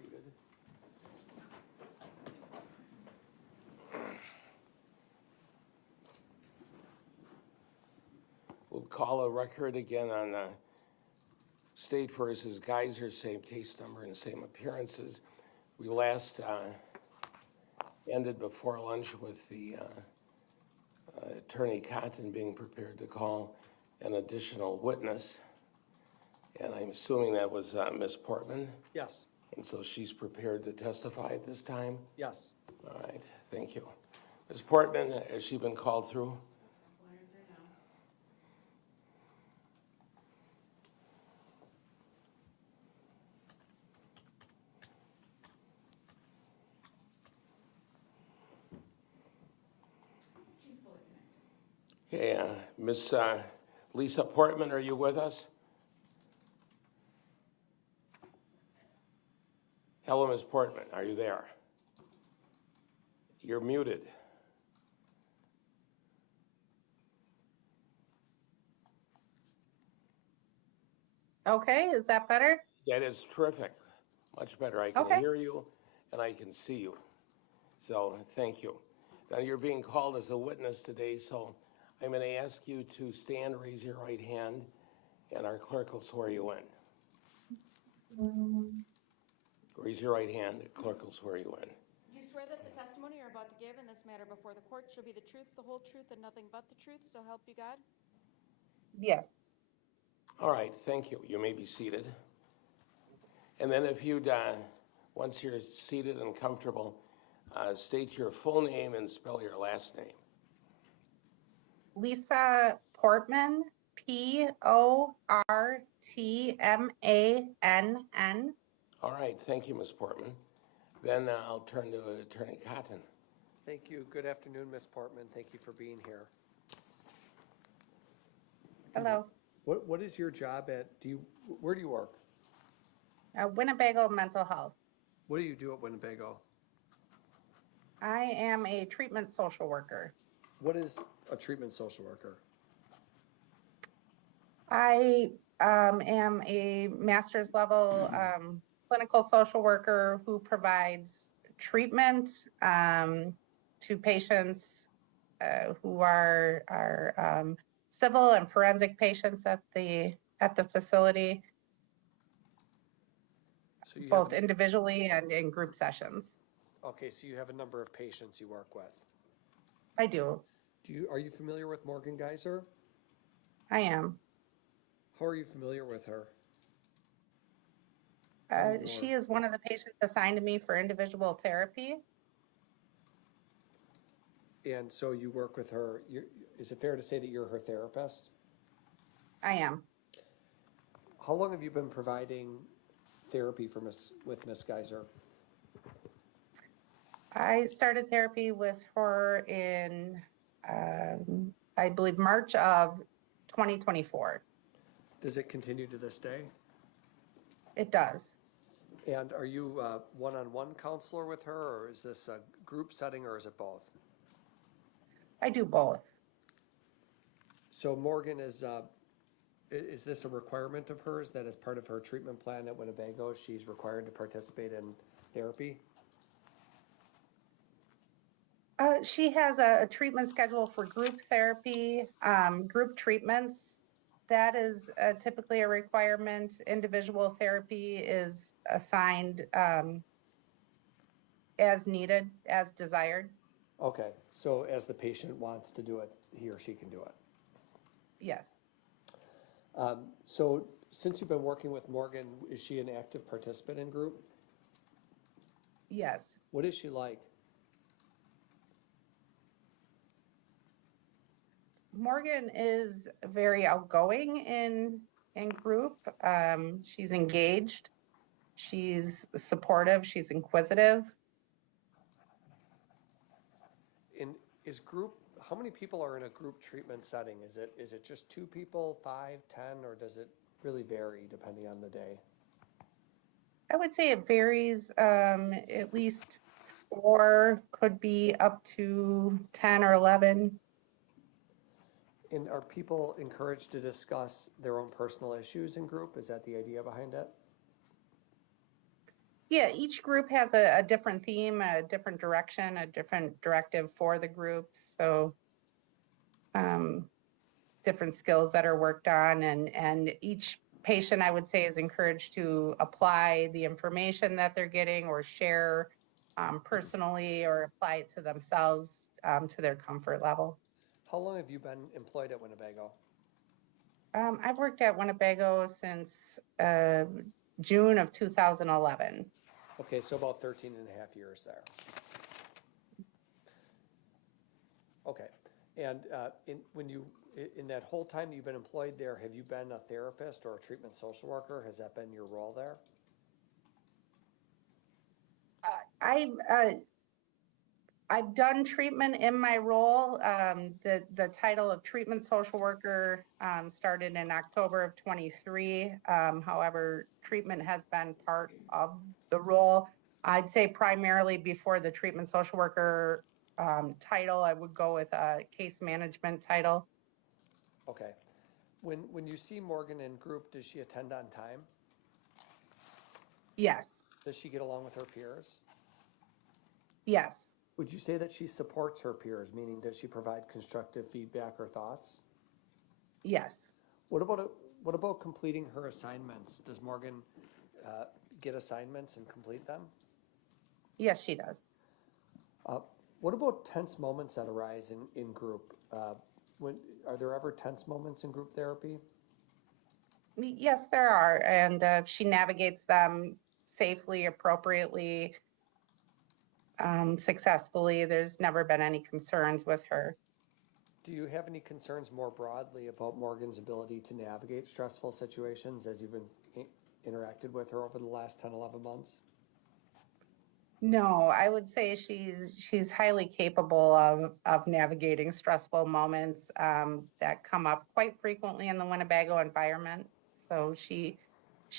seated. We'll call a record again on State versus Geyser, same case number and same appearances. We last ended before lunch with the Attorney Cotton being prepared to call an additional witness. And I'm assuming that was Ms. Portman? Yes. And so she's prepared to testify at this time? Yes. All right, thank you. Ms. Portman, has she been called through? Okay, Miss Lisa Portman, are you with us? Hello, Ms. Portman, are you there? You're muted. Okay, is that better? That is terrific, much better. I can hear you and I can see you. So thank you. Now you're being called as a witness today, so I'm going to ask you to stand, raise your right hand, and our clerk will swear you in. Raise your right hand, the clerk will swear you in. Do you swear that the testimony you're about to give in this matter before the court shall be the truth, the whole truth, and nothing but the truth, so help you God? Yes. All right, thank you. You may be seated. And then if you'd, once you're seated and comfortable, state your full name and spell your last name. Lisa Portman, Portmann. All right, thank you, Ms. Portman. Then I'll turn to Attorney Cotton. Thank you. Good afternoon, Ms. Portman. Thank you for being here. Hello. What is your job at, where do you work? Winnebago Mental Health. What do you do at Winnebago? I am a treatment social worker. What is a treatment social worker? I am a master's level clinical social worker who provides treatment to patients who are civil and forensic patients at the facility, So you both individually and in group sessions. Okay, so you have a number of patients you work with. I do. Are you familiar with Morgan Geyser? I am. How are you familiar with her? She is one of the patients assigned to me for individual therapy. And so you work with her. Is it fair to say that you're her therapist? I am. How long have you been providing therapy with Miss Geyser? I started therapy with her in, I believe, March of 2024. Does it continue to this day? It does. And are you a one-on-one counselor with her, or is this a group setting, or is it both? I do both. So Morgan, is this a requirement of hers that as part of her treatment plan at Winnebago, she's required to participate in therapy? She has a treatment schedule for group therapy, group treatments. That is typically a requirement. Individual therapy is assigned as needed, as desired. Okay, so as the patient wants to do it, he or she can do it. Yes. So since you've been working with Morgan, is she an active participant in group? Yes. What is she like? Morgan is very outgoing in group. She's engaged. She's supportive. She's inquisitive. How many people are in a group treatment setting? Is it just 2 people, 5, 10, or does it really vary depending on the day? I would say it varies. At least 4, could be up to 10 or 11. And are people encouraged to discuss their own personal issues in group? Is that the idea behind it? Yeah, each group has a different theme, a different direction, a different directive for the group. So um, different skills that are worked on, and each patient, I would say, is encouraged to apply the information that they're getting or share personally or apply it to themselves to their comfort level. How long have you been employed at Winnebago? I've worked at Winnebago since June of 2011. Okay, so about 13 and a half years there. Okay, and in that whole time you've been employed there, have you been a therapist or a treatment social worker? Has that been your role there? I've done treatment in my role. The title of treatment social worker started in October of 23. However, treatment has been part of the role. I'd say primarily before the treatment social worker title, I would go with a case management title. Okay. When you see Morgan in group, does she attend on time? Yes, Does she get along with her peers? yes, Would you say that she supports her peers, meaning does she provide constructive feedback or thoughts? yes. What about completing her assignments? Does Morgan get assignments and complete them? Yes, she does. What about tense moments that arise in group? Are there ever tense moments in group therapy? Yes, there are. And she navigates them safely, appropriately, successfully. There's never been any concerns with her. Do you have any concerns more broadly about Morgan's ability to navigate stressful situations as you've been interacted with her over the last 10, 11 months? No, I would say she's highly capable of navigating stressful moments that come up quite frequently in the Winnebago environment. So she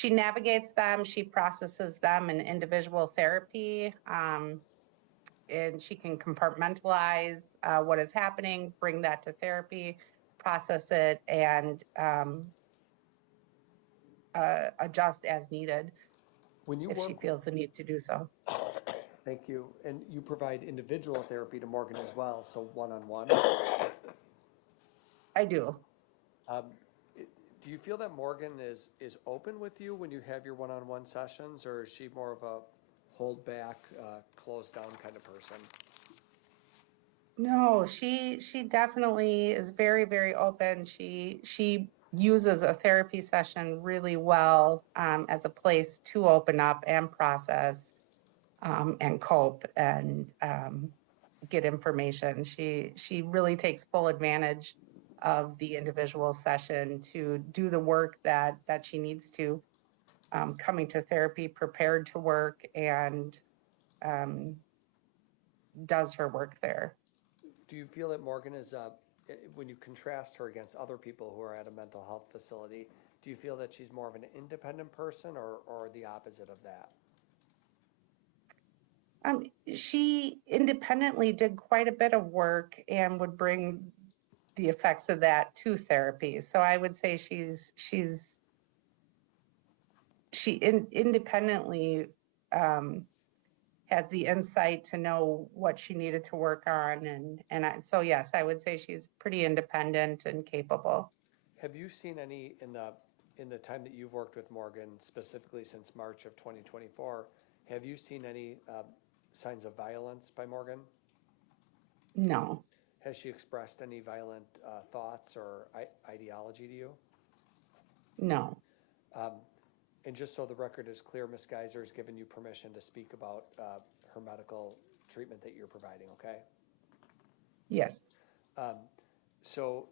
navigates them, she processes them in individual therapy, and she can compartmentalize what is happening, bring that to therapy, process it, and adjust as needed When you if she work, feels the need to do so. thank you, and you provide individual therapy to Morgan as well, so one-on-one. I do. Um, do you feel that Morgan is open with you when you have your one-on-one sessions, or is she more of a hold back, closed down kind of person? No, she definitely is very, very open. She uses a therapy session really well as a place to open up and process and cope and get information. She really takes full advantage of the individual session to do the work that she needs to, coming to therapy prepared to work, and um, does her work there. Do you feel that Morgan is, when you contrast her against other people who are at a mental health facility, do you feel that she's more of an independent person or the opposite of that? She independently did quite a bit of work and would bring the effects of that to therapy. So I would say independently had the insight to know what she needed to work on, so yes, I would say she's pretty independent and capable. Have you seen any in the time that you've worked with Morgan, specifically since March of 2024, have you seen any signs of violence by Morgan? No, Has she expressed any violent thoughts or ideology to you? no, Um, and just so the record is clear, Ms. Geyser has given you permission to speak about her medical treatment that you're providing, okay? yes, Um, so,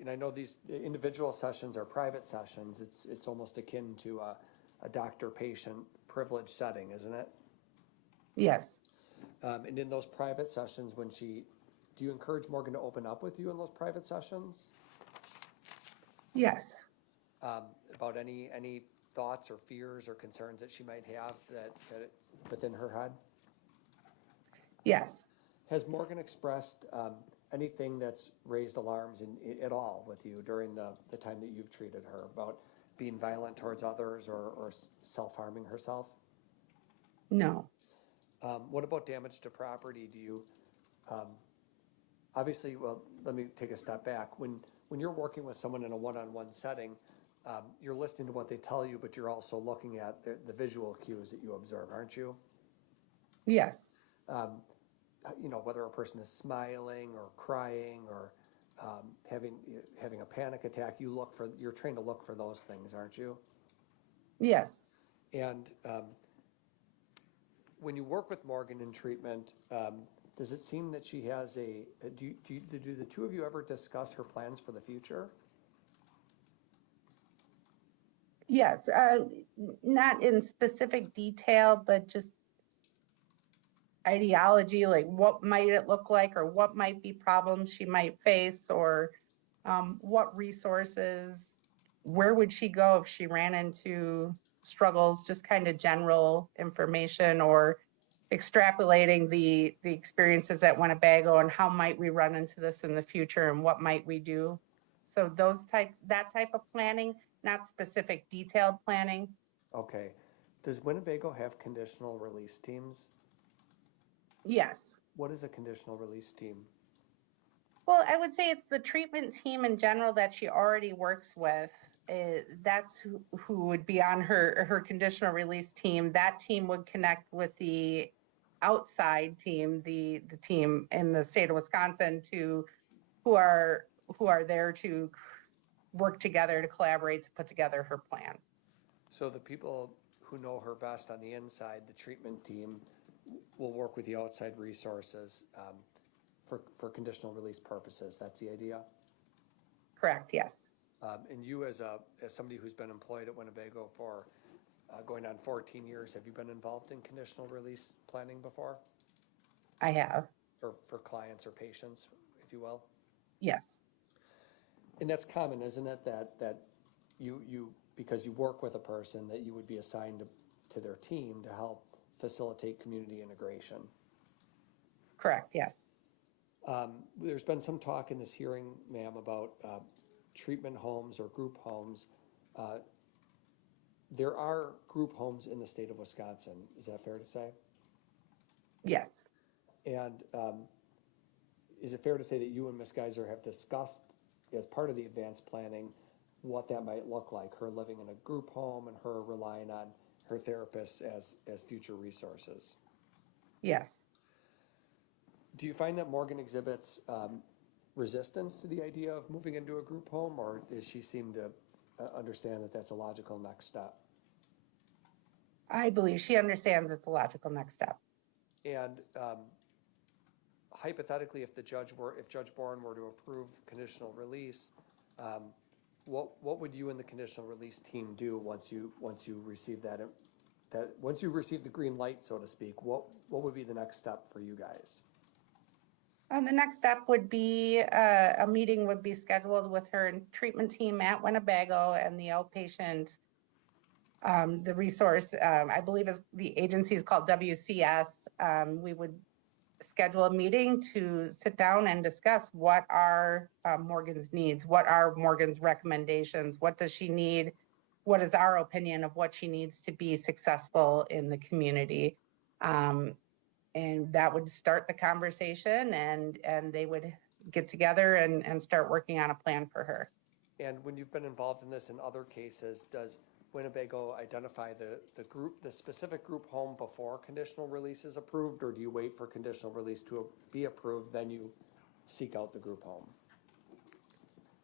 and I know these individual sessions are private sessions. It's almost akin to a doctor-patient privilege setting, isn't it? yes, And in those private sessions, do you encourage Morgan to open up with you in those private sessions? yes, About any thoughts or fears or concerns that she might have that it's within her head? yes. Has Morgan expressed anything that's raised alarms at all with you during the time that you've treated her about being violent towards others or self-harming herself? No. What about damage to property? Do you, um, obviously, well, let me take a step back. When you're working with someone in a one-on-one setting, you're listening to what they tell you, but you're also looking at the visual cues that you observe, aren't you? Yes. Whether a person is smiling or crying or having a panic attack, you're trained to look for those things, aren't you? Yes. And when you work with Morgan in treatment, does it seem that she has do the two of you ever discuss her plans for the future? Yes. Not in specific detail, but just ideology, like what might it look like, or what might be problems she might face, or what resources, where would she go if she ran into struggles, just kind of general information, or extrapolating the experiences at Winnebago and how might we run into this in the future and what might we do. So that type of planning, not specific detailed planning. Okay. Does Winnebago have conditional release teams? Yes. What is a conditional release team? Well, I would say it's the treatment team in general that she already works with. That's who would be on her conditional release team. That team would connect with the outside team, the team in the state of Wisconsin, who are there to work together, to collaborate, to put together her plan. So the people who know her best on the inside, the treatment team, will work with the outside resources for conditional release purposes. That's the idea? Correct, yes. And you, as somebody who's been employed at Winnebago for going on 14 years, have you been involved in conditional release planning before? I have. For clients or patients, if you will? Yes. And that's common, isn't it? That you because you work with a person, that you would be assigned to their team to help facilitate community integration. Correct, yes. There's been some talk in this hearing, ma'am, about treatment homes or group homes. There are group homes in the state of Wisconsin. Is that fair to say? Yes. And is it fair to say that you and Ms. Geyser have discussed, as part of the advanced planning, what that might look like, her living in a group home and her relying on her therapists as future resources? Yes. Do you find that Morgan exhibits resistance to the idea of moving into a group home, or does she seem to understand that that's a logical next step? I believe she understands it's a logical next step. And hypothetically, if Judge Boren were to approve conditional release, what would you and the conditional release team do once you receive once you receive the green light, so to speak? What would be the next step for you guys? The next step would be a meeting would be scheduled with her treatment team at Winnebago and the outpatient, the resource, I believe the agency is called WCS. We would schedule a meeting to sit down and discuss what are Morgan's needs, what are Morgan's recommendations, what does she need, what is our opinion of what she needs to be successful in the community. And that would start the conversation, and they would get together and start working on a plan for her. And when you've been involved in this in other cases, does Winnebago identify the specific group home before conditional release is approved, or do you wait for conditional release to be approved, then you seek out the group home?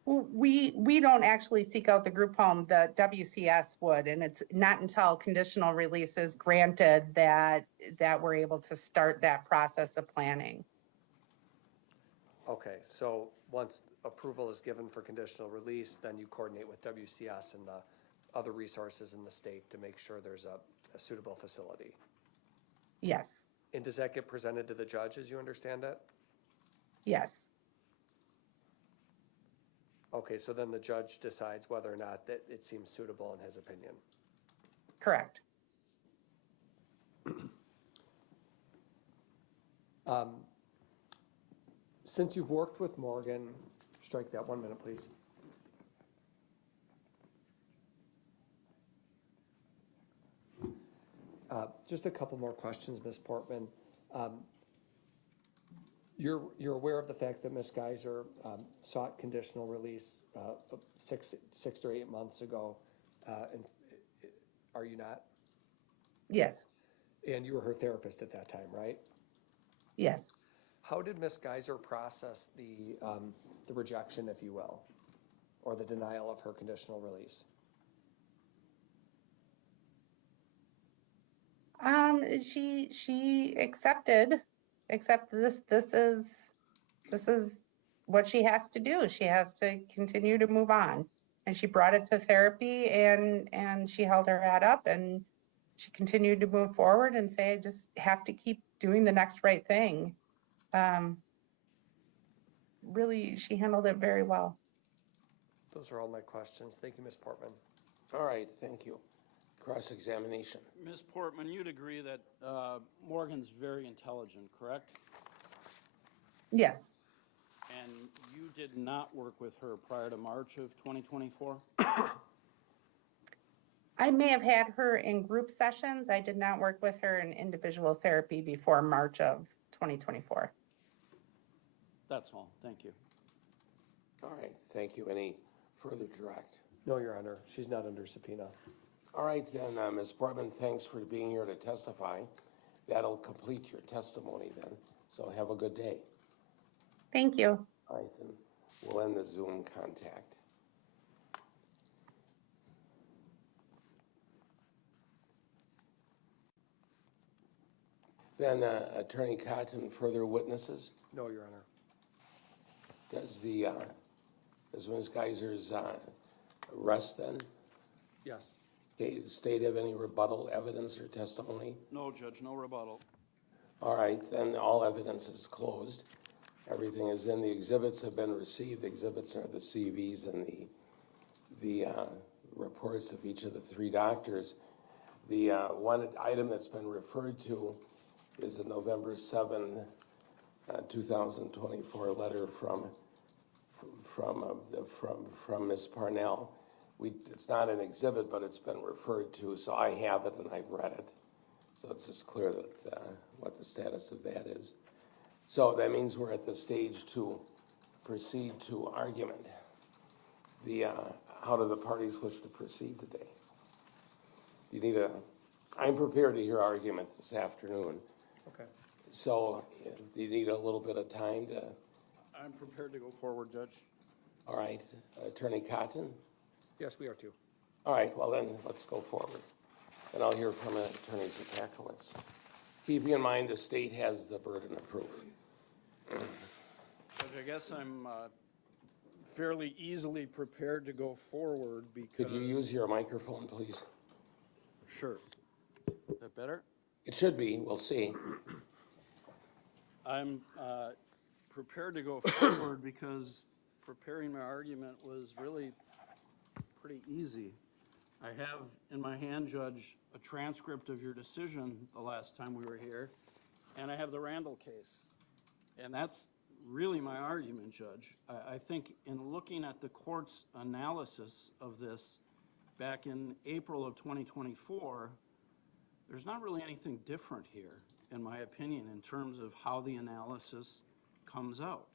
Well, we don't actually seek out the group home, the WCS would, and it's not until conditional release is granted that we're able to start that process of planning. Okay, so once approval is given for conditional release, then you coordinate with WCS and the other resources in the state to make sure there's a suitable facility. Yes. And does that get presented to the judge, as you understand it? Yes. Okay, so then the judge decides whether or not that it seems suitable in his opinion. Correct. Since you've worked with Morgan, strike that 1 minute, please. Just a couple more questions, Ms. Portman. You're aware of the fact that Ms. Geyser sought conditional release 6 to 8 months ago, and are you not? Yes, And you were her therapist at that time, right? yes. How did Ms. Geyser process the rejection, if you will, or the denial of her conditional release? She accepted this is what she has to do. She has to continue to move on. And she brought it to therapy and she held her head up and she continued to move forward and say, I just have to keep doing the next right thing. Really, she handled it very well. Those are all my questions. Thank you, Ms. Portman. All right, thank you. Cross-examination. Ms. Portman, you'd agree that Morgan's very intelligent, correct? Yes, And you did not work with her prior to March of 2024? I may have had her in group sessions. I did not work with her in individual therapy before March of 2024. That's all. Thank you. All right, thank you. Any further direct? No, Your Honor. She's not under subpoena. All right, then, Ms. Portman, thanks for being here to testify. That'll complete your testimony then, so have a good day. Thank you. All right, then we'll end the Zoom contact. Then Attorney Cotton, further witnesses? No, Your Honor. Does Ms. Geyser's arrest then? Yes. Okay, does the state have any rebuttal evidence or testimony? No, Judge, no rebuttal. All right, then all evidence is closed. Everything is in. The exhibits have been received. The exhibits are the CVs and the reports of each of the 3 doctors. The one item that's been referred to is the November 7, 2024 letter from Ms. Parnell. It's not an exhibit, but it's been referred to, so I have it and I've read it. So it's just clear that what the status of that is. So that means we're at the stage to proceed to argument. How do the parties wish to proceed today? I'm prepared to hear argument this afternoon. Okay. So do you need a little bit of time to? I'm prepared to go forward, Judge. All right, Attorney Cotton? Yes, we are too. All right, well then, let's go forward. And I'll hear from attorneys and appellants. Keeping in mind the state has the burden of proof. Judge, I guess I'm fairly easily prepared to go forward because... Could you use your microphone, please? Sure. Is that better? It should be, we'll see. I'm prepared to go forward because preparing my argument was really pretty easy. I have in my hand, Judge, a transcript of your decision the last time we were here, and I have the Randall case. And that's really my argument, Judge. I think in looking at the court's analysis of this back in April of 2024, there's not really anything different here, in my opinion, in terms of how the analysis comes out.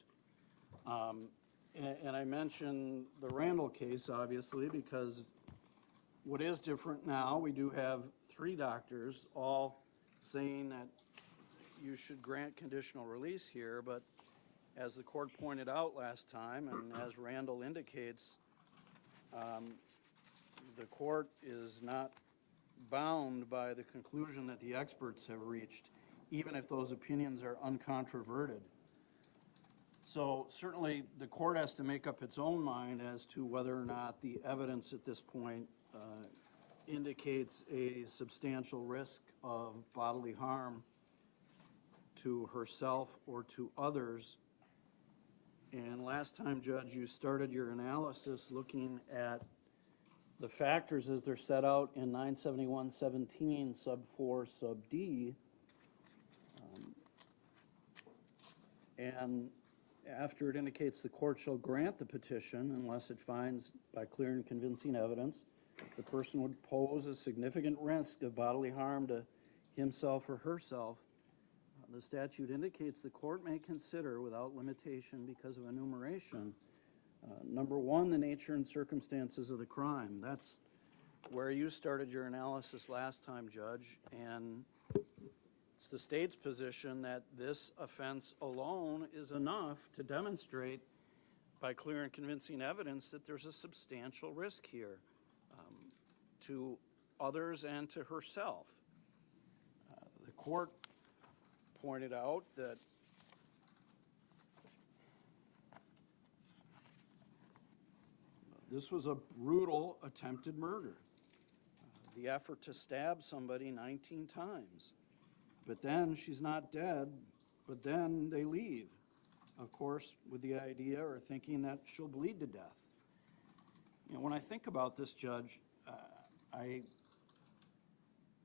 And I mentioned the Randall case, obviously, because what is different now, we do have 3 doctors all saying that you should grant conditional release here, but as the court pointed out last time, and as Randall indicates, the court is not bound by the conclusion that the experts have reached, even if those opinions are uncontroverted. So certainly the court has to make up its own mind as to whether or not the evidence at this point indicates a substantial risk of bodily harm to herself or to others. And last time, Judge, you started your analysis looking at the factors as they're set out in 971.17 sub 4 sub D. And after it indicates the court shall grant the petition unless it finds by clear and convincing evidence the person would pose a significant risk of bodily harm to himself or herself, the statute indicates the court may consider without limitation because of enumeration, number one, the nature and circumstances of the crime. That's where you started your analysis last time, Judge, and it's the state's position that this offense alone is enough to demonstrate by clear and convincing evidence that there's a substantial risk here to others and to herself. The court pointed out that this was a brutal attempted murder. The effort to stab somebody 19 times. But then she's not dead, but then they leave. Of course, with the idea or thinking that she'll bleed to death. You know, when I think about this, Judge, I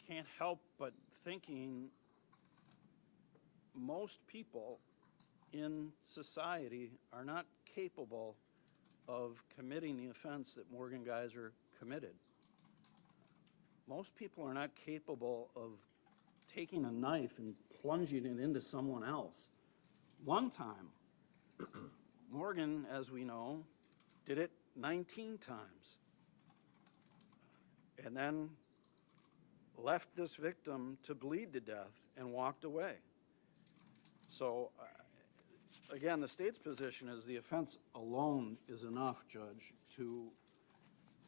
can't help but thinking most people in society are not capable of committing the offense that Morgan Geyser committed. Most people are not capable of taking a knife and plunging it into someone else. One time, Morgan, as we know, did it 19 times and then left this victim to bleed to death and walked away. So, again, the state's position is the offense alone is enough, Judge, to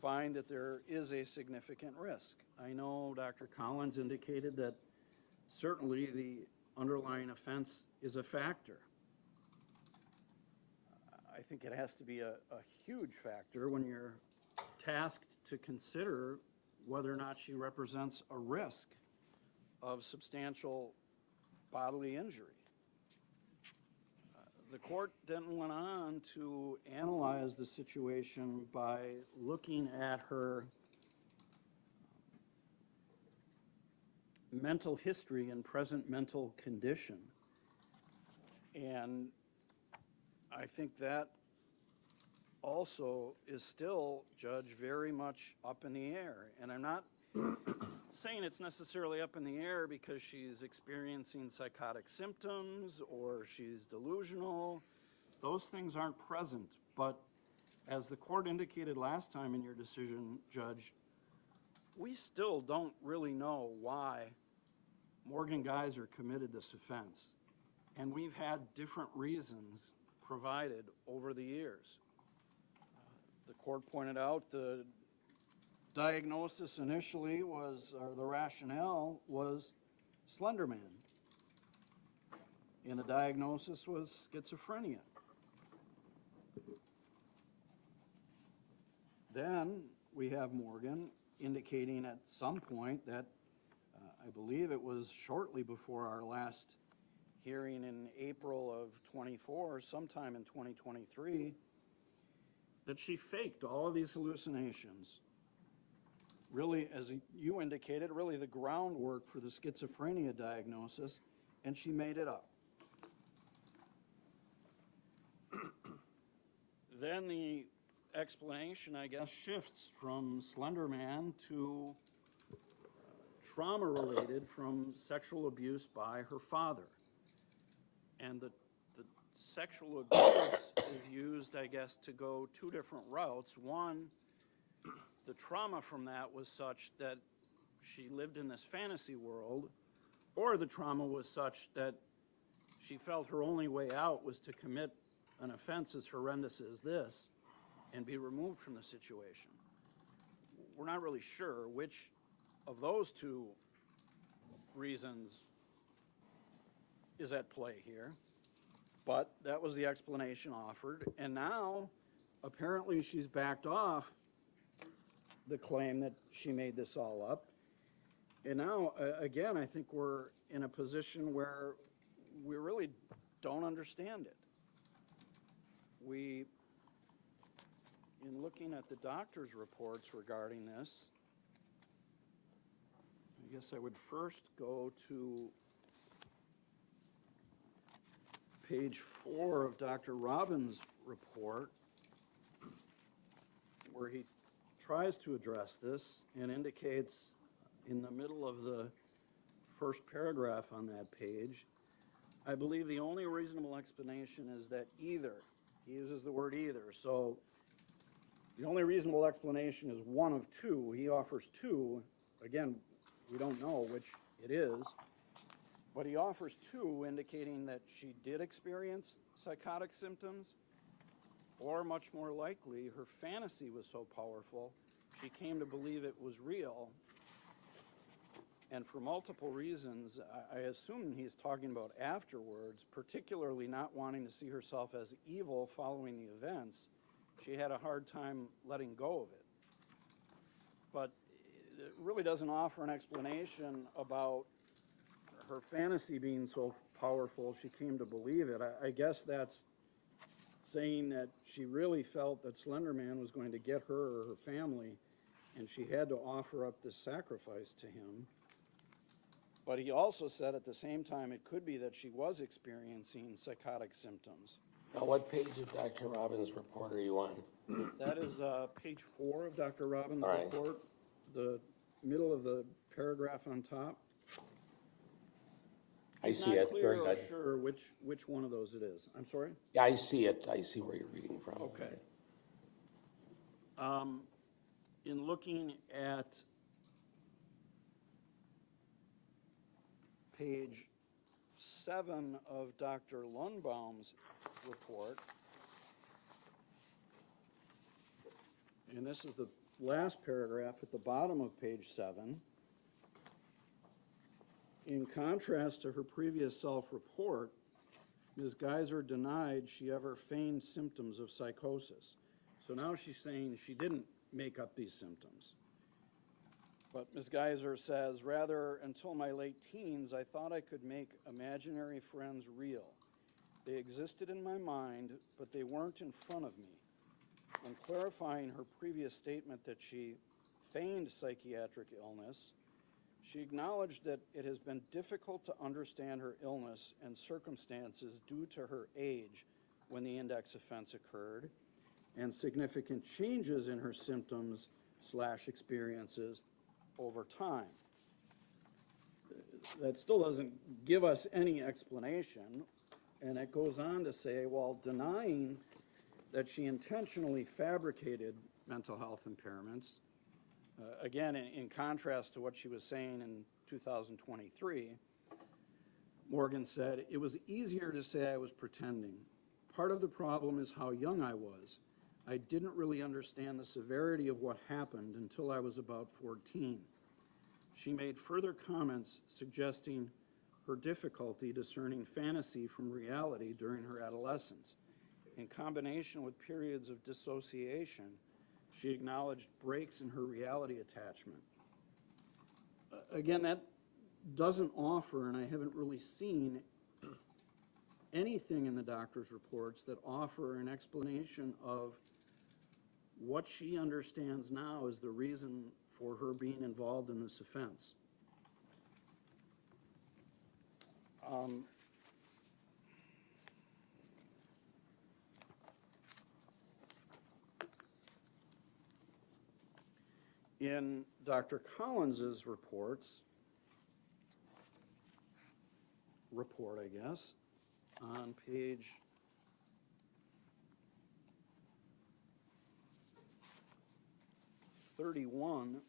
find that there is a significant risk. I know Dr. Collins indicated that certainly the underlying offense is a factor. I think it has to be a huge factor when you're tasked to consider whether or not she represents a risk of substantial bodily injury. The court then went on to analyze the situation by looking at her mental history and present mental condition. And I think that also is still, Judge, very much up in the air. And I'm not saying it's necessarily up in the air because she's experiencing psychotic symptoms or she's delusional. Those things aren't present. But as the court indicated last time in your decision, Judge, we still don't really know why Morgan Geyser committed this offense. And we've had different reasons provided over the years. The court pointed out the diagnosis initially was, or the rationale was Slender Man. And the diagnosis was schizophrenia. Then we have Morgan indicating at some point that I believe it was shortly before our last hearing in April of 24, sometime in 2023, that she faked all of these hallucinations. Really, as you indicated, really the groundwork for the schizophrenia diagnosis, and she made it up. Then the explanation, I guess, shifts from Slender Man to trauma-related from sexual abuse by her father. And the sexual abuse is used, I guess, to go two different routes. One, the trauma from that was such that she lived in this fantasy world, or the trauma was such that she felt her only way out was to commit an offense as horrendous as this and be removed from the situation. We're not really sure which of those two reasons is at play here, but that was the explanation offered. And now, apparently, she's backed off the claim that she made this all up. And now, again, I think we're in a position where we really don't understand it. We, in looking at the doctor's reports regarding this, I guess I would first go to page 4 of Dr. Robbins' report, where he tries to address this and indicates in the middle of the first paragraph on that page, I believe the only reasonable explanation is that either, he uses the word either, so the only reasonable explanation is one of two. He offers two. Again, we don't know which it is, but he offers two, indicating that she did experience psychotic symptoms, or much more likely, her fantasy was so powerful, she came to believe it was real. And for multiple reasons, I assume he's talking about afterwards, particularly not wanting to see herself as evil following the events. She had a hard time letting go of it. But it really doesn't offer an explanation about her fantasy being so powerful she came to believe it. I guess that's saying that she really felt that Slender Man was going to get her or her family, and she had to offer up this sacrifice to him. But he also said at the same time it could be that she was experiencing psychotic symptoms. Now, what page of Dr. Robbins' report are you on? That is page 4 of Dr. Robbins' All right. report, the middle of the paragraph on top. I see it. Very Not good. clear or sure which one of those it is. I'm sorry? Yeah, I see it. I see where you're reading from. Okay. In looking at page 7 of Dr. Lundbaum's report, and this is the last paragraph at the bottom of page 7, in contrast to her previous self-report, Ms. Geyser denied she ever feigned symptoms of psychosis. So now she's saying she didn't make up these symptoms. But Ms. Geyser says, rather, until my late teens, I thought I could make imaginary friends real. They existed in my mind, but they weren't in front of me. When clarifying her previous statement that she feigned psychiatric illness, she acknowledged that it has been difficult to understand her illness and circumstances due to her age when the index offense occurred, and significant changes in her symptoms/experiences over time. That still doesn't give us any explanation, and it goes on to say, while denying that she intentionally fabricated mental health impairments, again, in contrast to what she was saying in 2023, Morgan said, it was easier to say I was pretending. Part of the problem is how young I was. I didn't really understand the severity of what happened until I was about 14. She made further comments suggesting her difficulty discerning fantasy from reality during her adolescence. In combination with periods of dissociation, she acknowledged breaks in her reality attachment. Again, that doesn't offer, and I haven't really seen anything in the doctor's reports that offer an explanation of what she understands now is the reason for her being involved in this offense. In Dr. Collins's report, I guess, on page 31,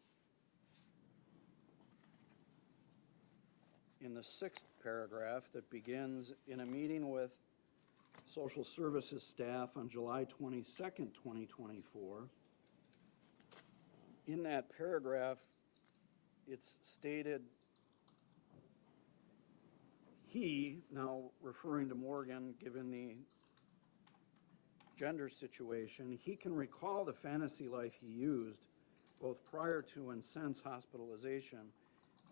in the 6th paragraph that begins, in a meeting with social services staff on July 22nd, 2024, in that paragraph, it's stated, he, now referring to Morgan, given the gender situation, he can recall the fantasy life he used, both prior to and since hospitalization,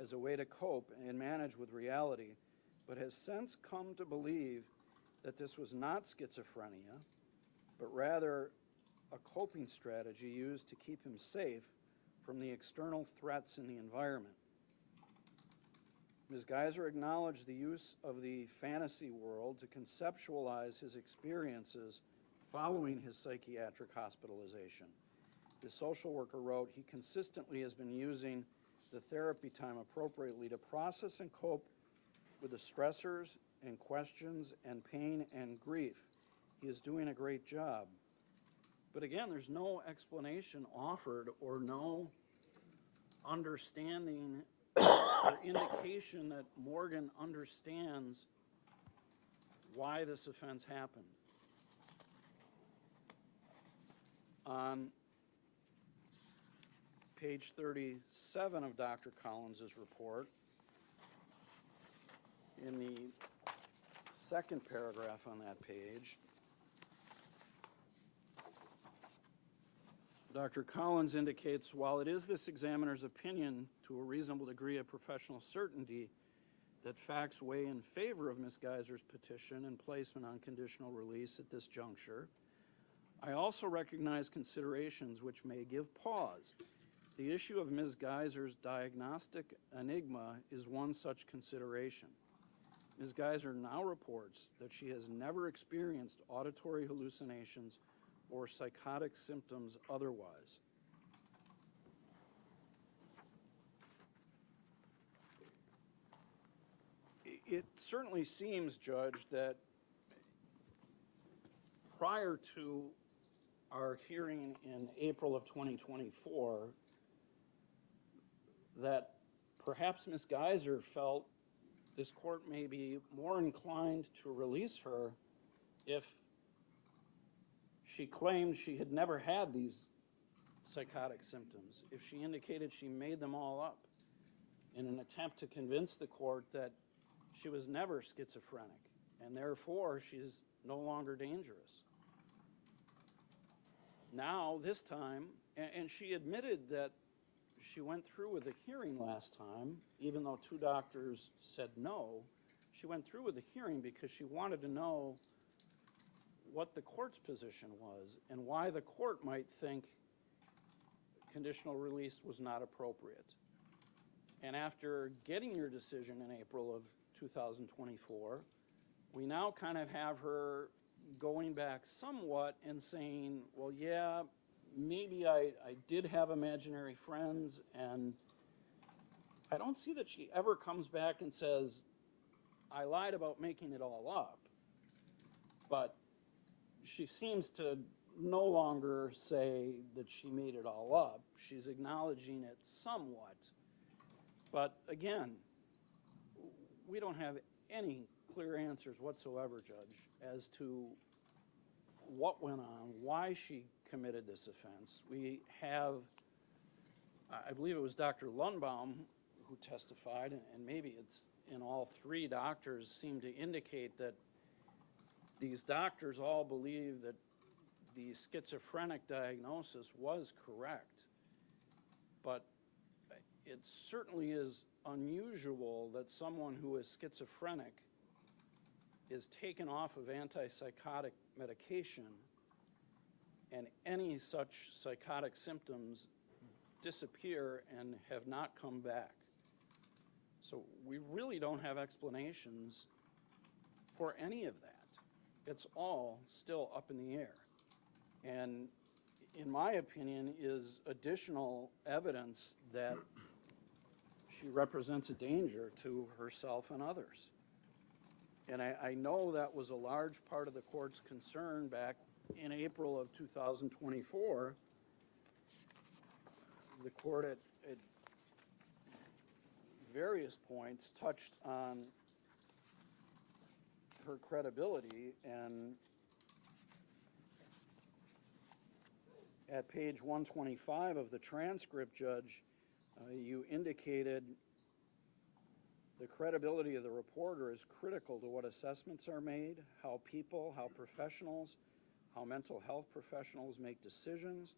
as a way to cope and manage with reality, but has since come to believe that this was not schizophrenia, but rather a coping strategy used to keep him safe from the external threats in the environment. Ms. Geyser acknowledged the use of the fantasy world to conceptualize his experiences following his psychiatric hospitalization. The social worker wrote, he consistently has been using the therapy time appropriately to process and cope with the stressors and questions and pain and grief. He is doing a great job. But again, there's no explanation offered or no understanding or indication that Morgan understands why this offense happened. On page 37 of Dr. Collins' report, in the second paragraph on that page, Dr. Collins indicates, while it is this examiner's opinion to a reasonable degree of professional certainty that facts weigh in favor of Ms. Geyser's petition and placement on conditional release at this juncture, I also recognize considerations which may give pause. The issue of Ms. Geyser's diagnostic enigma is one such consideration. Ms. Geyser now reports that she has never experienced auditory hallucinations or psychotic symptoms otherwise. It certainly seems, Judge, that prior to our hearing in April of 2024, that perhaps Ms. Geyser felt this court may be more inclined to release her if she claimed she had never had these psychotic symptoms, if she indicated she made them all up in an attempt to convince the court that she was never schizophrenic and therefore she's no longer dangerous. Now, this time, and she admitted that she went through with the hearing last time, even though 2 doctors said no, she went through with the hearing because she wanted to know what the court's position was and why the court might think conditional release was not appropriate. And after getting your decision in April of 2024, we now kind of have her going back somewhat and saying, well, yeah, maybe I did have imaginary friends, and I don't see that she ever comes back and says, I lied about making it all up. But she seems to no longer say that she made it all up. She's acknowledging it somewhat. But again, we don't have any clear answers whatsoever, Judge, as to what went on, why she committed this offense. We have, I believe it was Dr. Lundbaum who testified, and maybe it's in all 3 doctors seem to indicate that these doctors all believe that the schizophrenic diagnosis was correct. But it certainly is unusual that someone who is schizophrenic is taken off of antipsychotic medication and any such psychotic symptoms disappear and have not come back. So we really don't have explanations for any of that. It's all still up in the air. And in my opinion, is additional evidence that she represents a danger to herself and others. And I know that was a large part of the court's concern back in April of 2024. The court at various points touched on her credibility, and at page 125 of the transcript, Judge, you indicated the credibility of the reporter is critical to what assessments are made, how people, how professionals, how mental health professionals make decisions.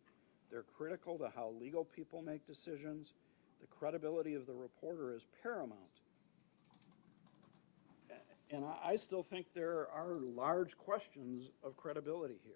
They're critical to how legal people make decisions. The credibility of the reporter is paramount. And I still think there are large questions of credibility here.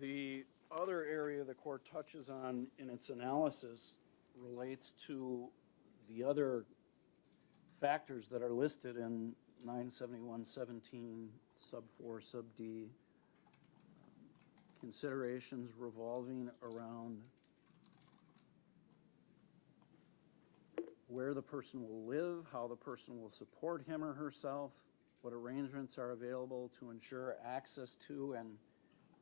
The other area the court touches on in its analysis relates to the other factors that are listed in 971.17 sub 4 sub D, considerations revolving around where the person will live, how the person will support him or herself, what arrangements are available to ensure access to and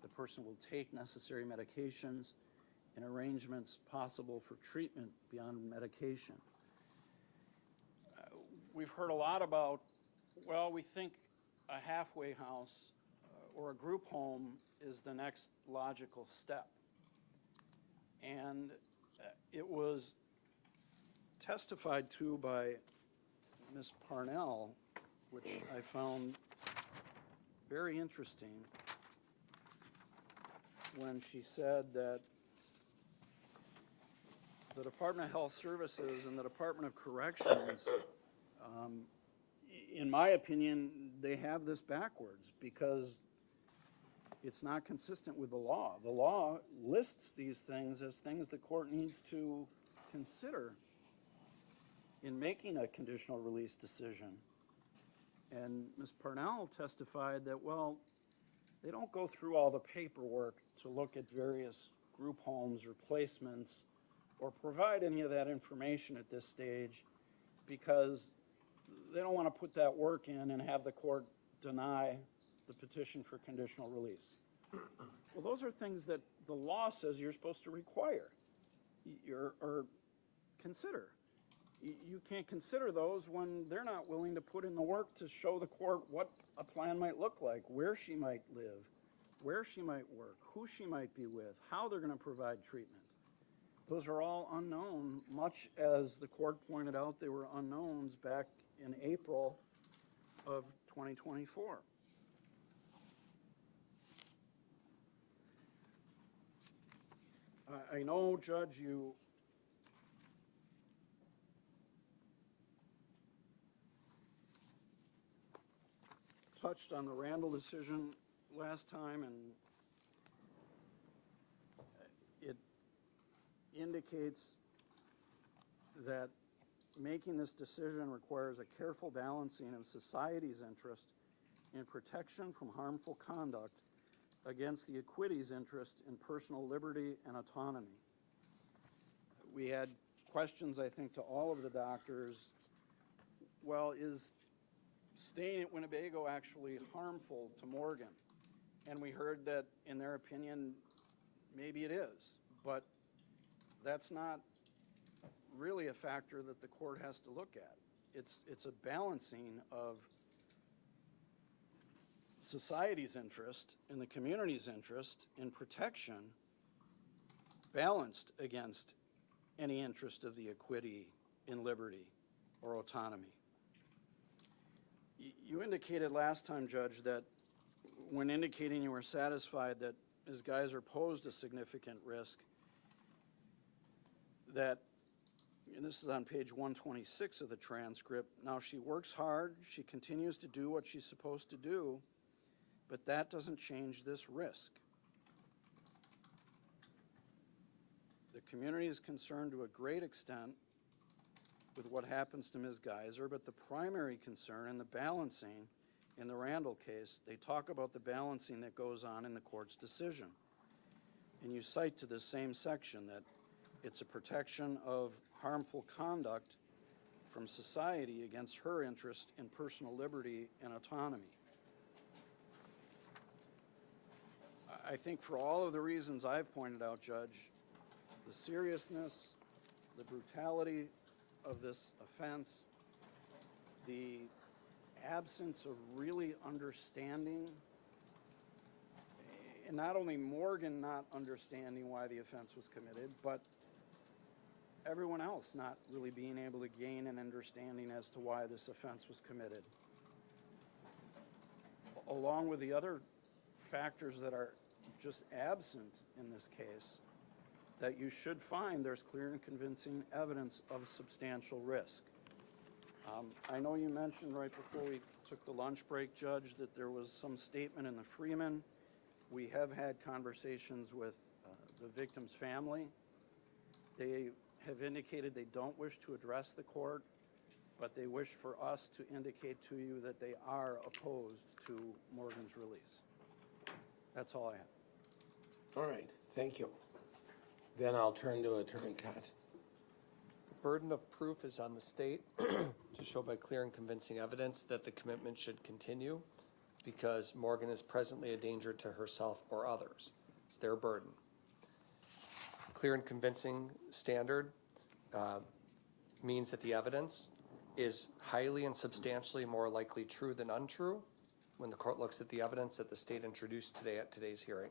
the person will take necessary medications, and arrangements possible for treatment beyond medication. We've heard a lot about, well, we think a halfway house or a group home is the next logical step. And it was testified to by Ms. Parnell, which I found very interesting, when she said that the Department of Health Services and the Department of Corrections, in my opinion, they have this backwards because it's not consistent with the law. The law lists these things as things the court needs to consider in making a conditional release decision. And Ms. Parnell testified that, well, they don't go through all the paperwork to look at various group homes or placements or provide any of that information at this stage because they don't want to put that work in and have the court deny the petition for conditional release. Well, those are things that the law says you're supposed to require or consider. You can't consider those when they're not willing to put in the work to show the court what a plan might look like, where she might live, where she might work, who she might be with, how they're going to provide treatment. Those are all unknown, much as the court pointed out they were unknowns back in April of 2024. I know, Judge, you touched on the Randall decision last time, and it indicates that making this decision requires a careful balancing of society's interest in protection from harmful conduct against the equity's interest in personal liberty and autonomy. We had questions, I think, to all of the doctors. Well, is staying at Winnebago actually harmful to Morgan? And we heard that, in their opinion, maybe it is, but that's not really a factor that the court has to look at. It's a balancing of society's interest and the community's interest in protection balanced against any interest of the equity in liberty or autonomy. You indicated last time, Judge, that when indicating you were satisfied that Ms. Geyser posed a significant risk, that, and this is on page 126 of the transcript, now she works hard, she continues to do what she's supposed to do, but that doesn't change this risk. The community is concerned to a great extent with what happens to Ms. Geyser, but the primary concern and the balancing in the Randall case, they talk about the balancing that goes on in the court's decision. And you cite to this same section that it's a protection of harmful conduct from society against her interest in personal liberty and autonomy. I think for all of the reasons I've pointed out, Judge, the seriousness, the brutality of this offense, the absence of really understanding, and not only Morgan not understanding why the offense was committed, but everyone else not really being able to gain an understanding as to why this offense was committed. Along with the other factors that are just absent in this case, that you should find there's clear and convincing evidence of substantial risk. I know you mentioned right before we took the lunch break, Judge, that there was some statement in the Freeman. We have had conversations with the victim's family. They have indicated they don't wish to address the court, but they wish for us to indicate to you that they are opposed to Morgan's release. That's all I have. All right, thank you. Then I'll turn to Attorney Cott. The burden of proof is on the state to show by clear and convincing evidence that the commitment should continue because Morgan is presently a danger to herself or others. It's their burden. Clear and convincing standard means that the evidence is highly and substantially more likely true than untrue when the court looks at the evidence that the state introduced today at today's hearing.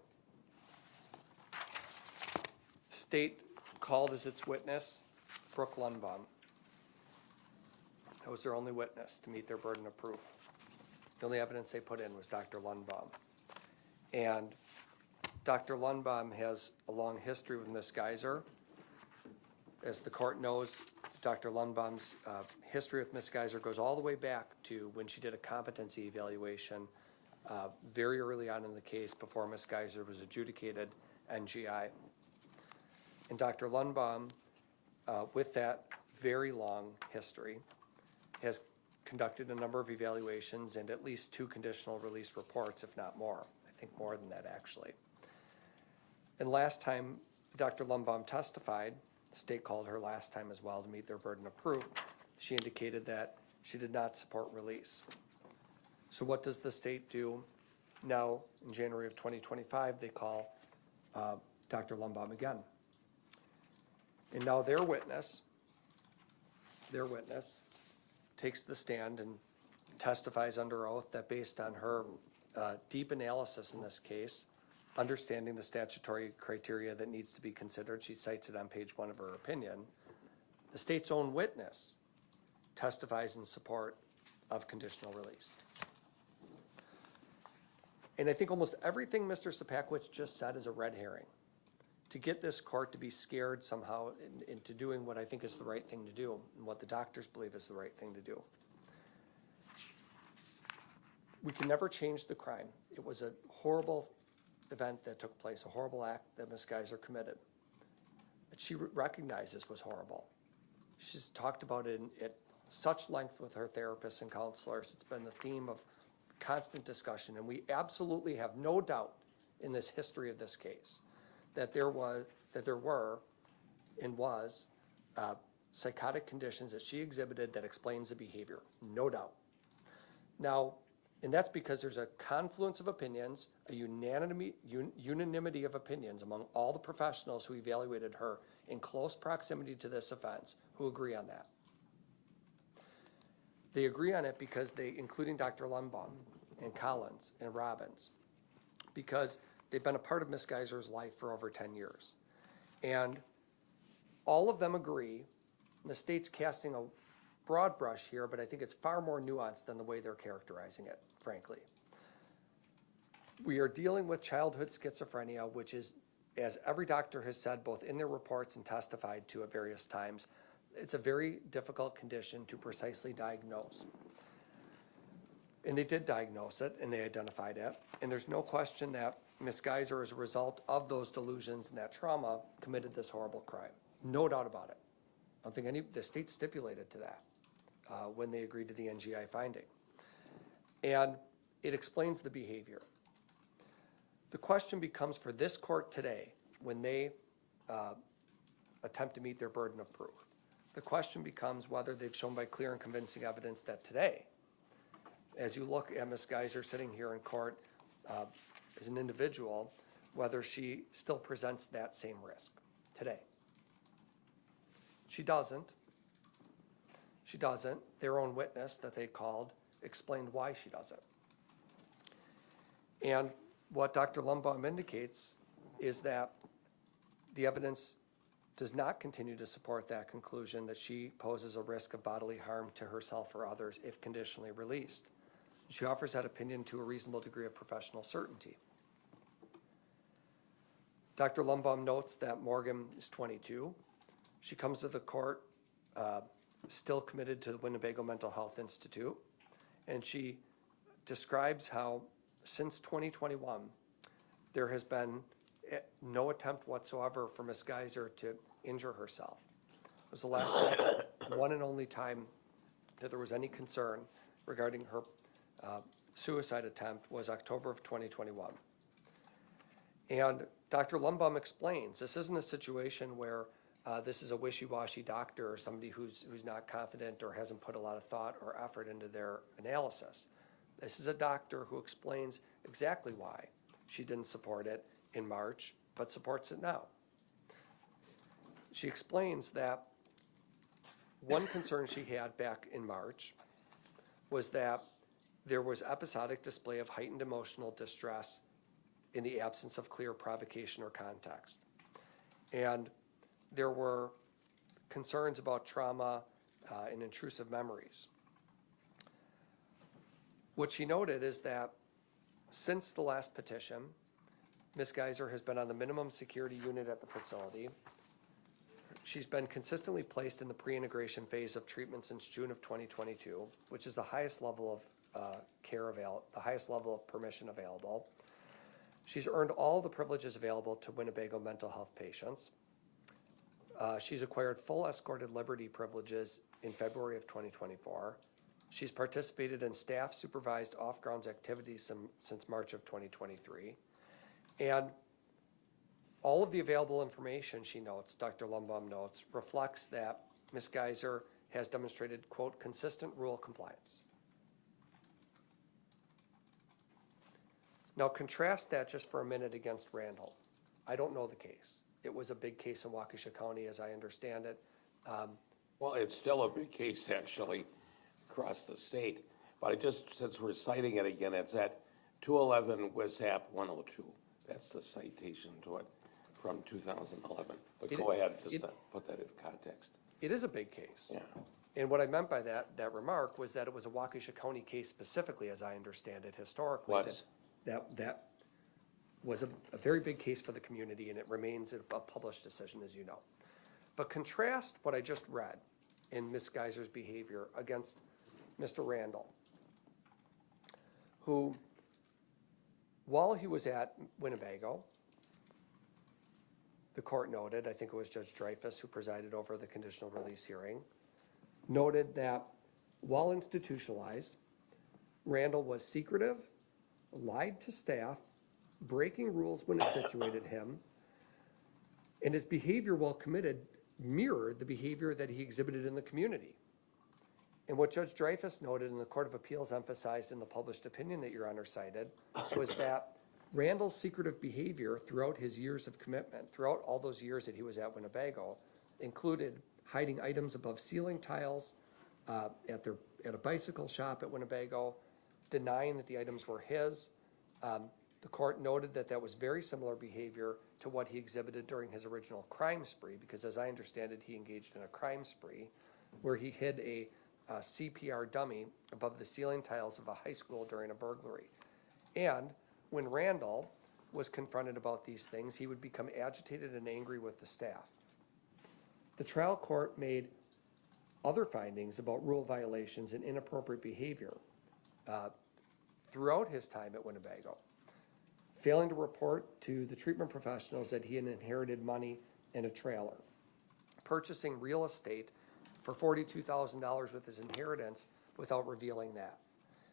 State called as its witness Brooke Lundbaum. That was their only witness to meet their burden of proof. The only evidence they put in was Dr. Lundbaum. And Dr. Lundbaum has a long history with Ms. Geyser. As the court knows, Dr. Lundbaum's history with Ms. Geyser goes all the way back to when she did a competency evaluation very early on in the case before Ms. Geyser was adjudicated NGI. And Dr. Lundbaum, with that very long history, has conducted a number of evaluations and at least 2 conditional release reports, if not more. I think more than that, actually. And last time Dr. Lundbaum testified, the state called her last time as well to meet their burden of proof, she indicated that she did not support release. So what does the state do now in January of 2025? They call Dr. Lundbaum again. And now their witness takes the stand and testifies under oath that based on her deep analysis in this case, understanding the statutory criteria that needs to be considered, she cites it on page 1 of her opinion, the state's own witness testifies in support of conditional release. And I think almost everything Mr. Sapakowicz just said is a red herring to get this court to be scared somehow into doing what I think is the right thing to do and what the doctors believe is the right thing to do. We can never change the crime. It was a horrible event that took place, a horrible act that Ms. Geyser committed, that she recognizes was horrible. She's talked about it at such length with her therapists and counselors. It's been the theme of constant discussion, and we absolutely have no doubt in this history of this case that there were and was psychotic conditions that she exhibited that explains the behavior, no doubt. Now, and that's because there's a confluence of opinions, a unanimity of opinions among all the professionals who evaluated her in close proximity to this offense who agree on that. They agree on it because including Dr. Lundbaum and Collins and Robbins, because they've been a part of Ms. Geyser's life for over 10 years. And all of them agree, and the state's casting a broad brush here, but I think it's far more nuanced than the way they're characterizing it, frankly. We are dealing with childhood schizophrenia, which is, as every doctor has said, both in their reports and testified to at various times, it's a very difficult condition to precisely diagnose. And they did diagnose it, and they identified it. And there's no question that Ms. Geyser, as a result of those delusions and that trauma, committed this horrible crime. No doubt about it. I don't think the state stipulated to that when they agreed to the NGI finding. And it explains the behavior. The question becomes for this court today, when they attempt to meet their burden of proof, the question becomes whether they've shown by clear and convincing evidence that today, as you look at Ms. Geyser sitting here in court as an individual, whether she still presents that same risk today. She doesn't. She doesn't. Their own witness that they called explained why she doesn't. And what Dr. Lundbaum indicates is that the evidence does not continue to support that conclusion that she poses a risk of bodily harm to herself or others if conditionally released. She offers that opinion to a reasonable degree of professional certainty. Dr. Lundbaum notes that Morgan is 22. She comes to the court still committed to the Winnebago Mental Health Institute, and she describes how since 2021 there has been no attempt whatsoever for Ms. Geyser to injure herself. It was the last time, one and only time that there was any concern regarding her suicide attempt was October of 2021. And Dr. Lumbum explains this isn't a situation where this is a wishy-washy doctor or somebody who's not confident or hasn't put a lot of thought or effort into their analysis. This is a doctor who explains exactly why she didn't support it in March, but supports it now. She explains that one concern she had back in March was that there was episodic display of heightened emotional distress in the absence of clear provocation or context. And there were concerns about trauma and intrusive memories. What she noted is that since the last petition, Ms. Geyser has been on the minimum security unit at the facility. She's been consistently placed in the pre-integration phase of treatment since June of 2022, which is the highest level of the highest level of permission available. She's earned all the privileges available to Winnebago mental health patients. She's acquired full escorted liberty privileges in February of 2024. She's participated in staff supervised off-grounds activities since March of 2023. And all of the available information, she notes, Dr. Lumbum notes, reflects that Ms. Geyser has demonstrated, quote, consistent rule compliance. Now contrast that just for a minute against Randall. I don't know the case. It was a big case in Waukesha County, as I understand it. Well, it's still a big case, actually, across the state. But since we're citing it again, it's at 211 WSAP 102. That's the citation to it from 2011. But go ahead, just to put that in context. It is a big case. Yeah. And what I meant by that remark was that it was a Waukesha County case specifically, as I understand it, historically. That was a very big case for the community, and it remains a published decision, as you know. But contrast what I just read in Ms. Geyser's behavior against Mr. Randall, who, while he was at Winnebago, the court noted, I think it was Judge Dreyfus who presided over the conditional release hearing, noted that while institutionalized, Randall was secretive, lied to staff, breaking rules when it situated him, and his behavior while committed mirrored the behavior that he exhibited in the community. And what Judge Dreyfus noted and the Court of Appeals emphasized in the published opinion that Your Honor cited was that Randall's secretive behavior throughout his years of commitment, throughout all those years that he was at Winnebago, included hiding items above ceiling tiles at a bicycle shop at Winnebago, denying that the items were his. The court noted that that was very similar behavior to what he exhibited during his original crime spree, because as I understand it, he engaged in a crime spree where he hid a CPR dummy above the ceiling tiles of a high school during a burglary. And when Randall was confronted about these things, he would become agitated and angry with the staff. The trial court made other findings about rule violations and inappropriate behavior throughout his time at Winnebago, failing to report to the treatment professionals that he had inherited money in a trailer, purchasing real estate for $42,000 with his inheritance without revealing that,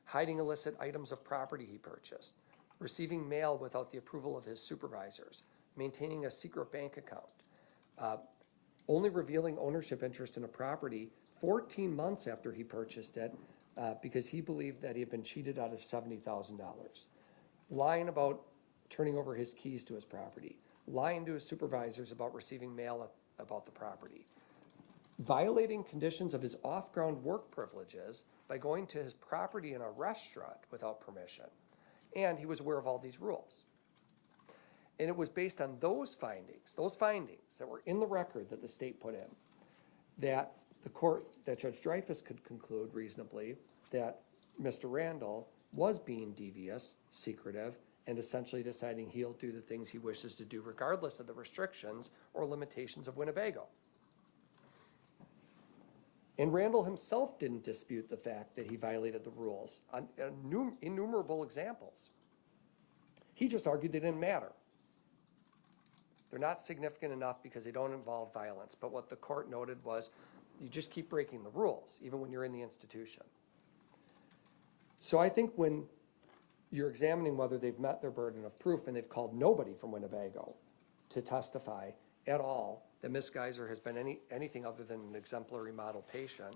hiding illicit items of property he purchased, receiving mail without the approval of his supervisors, maintaining a secret bank account, only revealing ownership interest in a property 14 months after he purchased it because he believed that he had been cheated out of $70,000, lying about turning over his keys to his property, lying to his supervisors about receiving mail about the property, violating conditions of his off-ground work privileges by going to his property in a restaurant without permission. And he was aware of all these rules. And it was based on those findings that were in the record that the state put in, that the court, that Judge Dreyfus could conclude reasonably that Mr. Randall was being devious, secretive, and essentially deciding he'll do the things he wishes to do regardless of the restrictions or limitations of Winnebago. And Randall himself didn't dispute the fact that he violated the rules on innumerable examples. He just argued they didn't matter. They're not significant enough because they don't involve violence. But what the court noted was you just keep breaking the rules, even when you're in the institution. So I think when you're examining whether they've met their burden of proof and they've called nobody from Winnebago to testify at all that Ms. Geyser has been anything other than an exemplary model patient,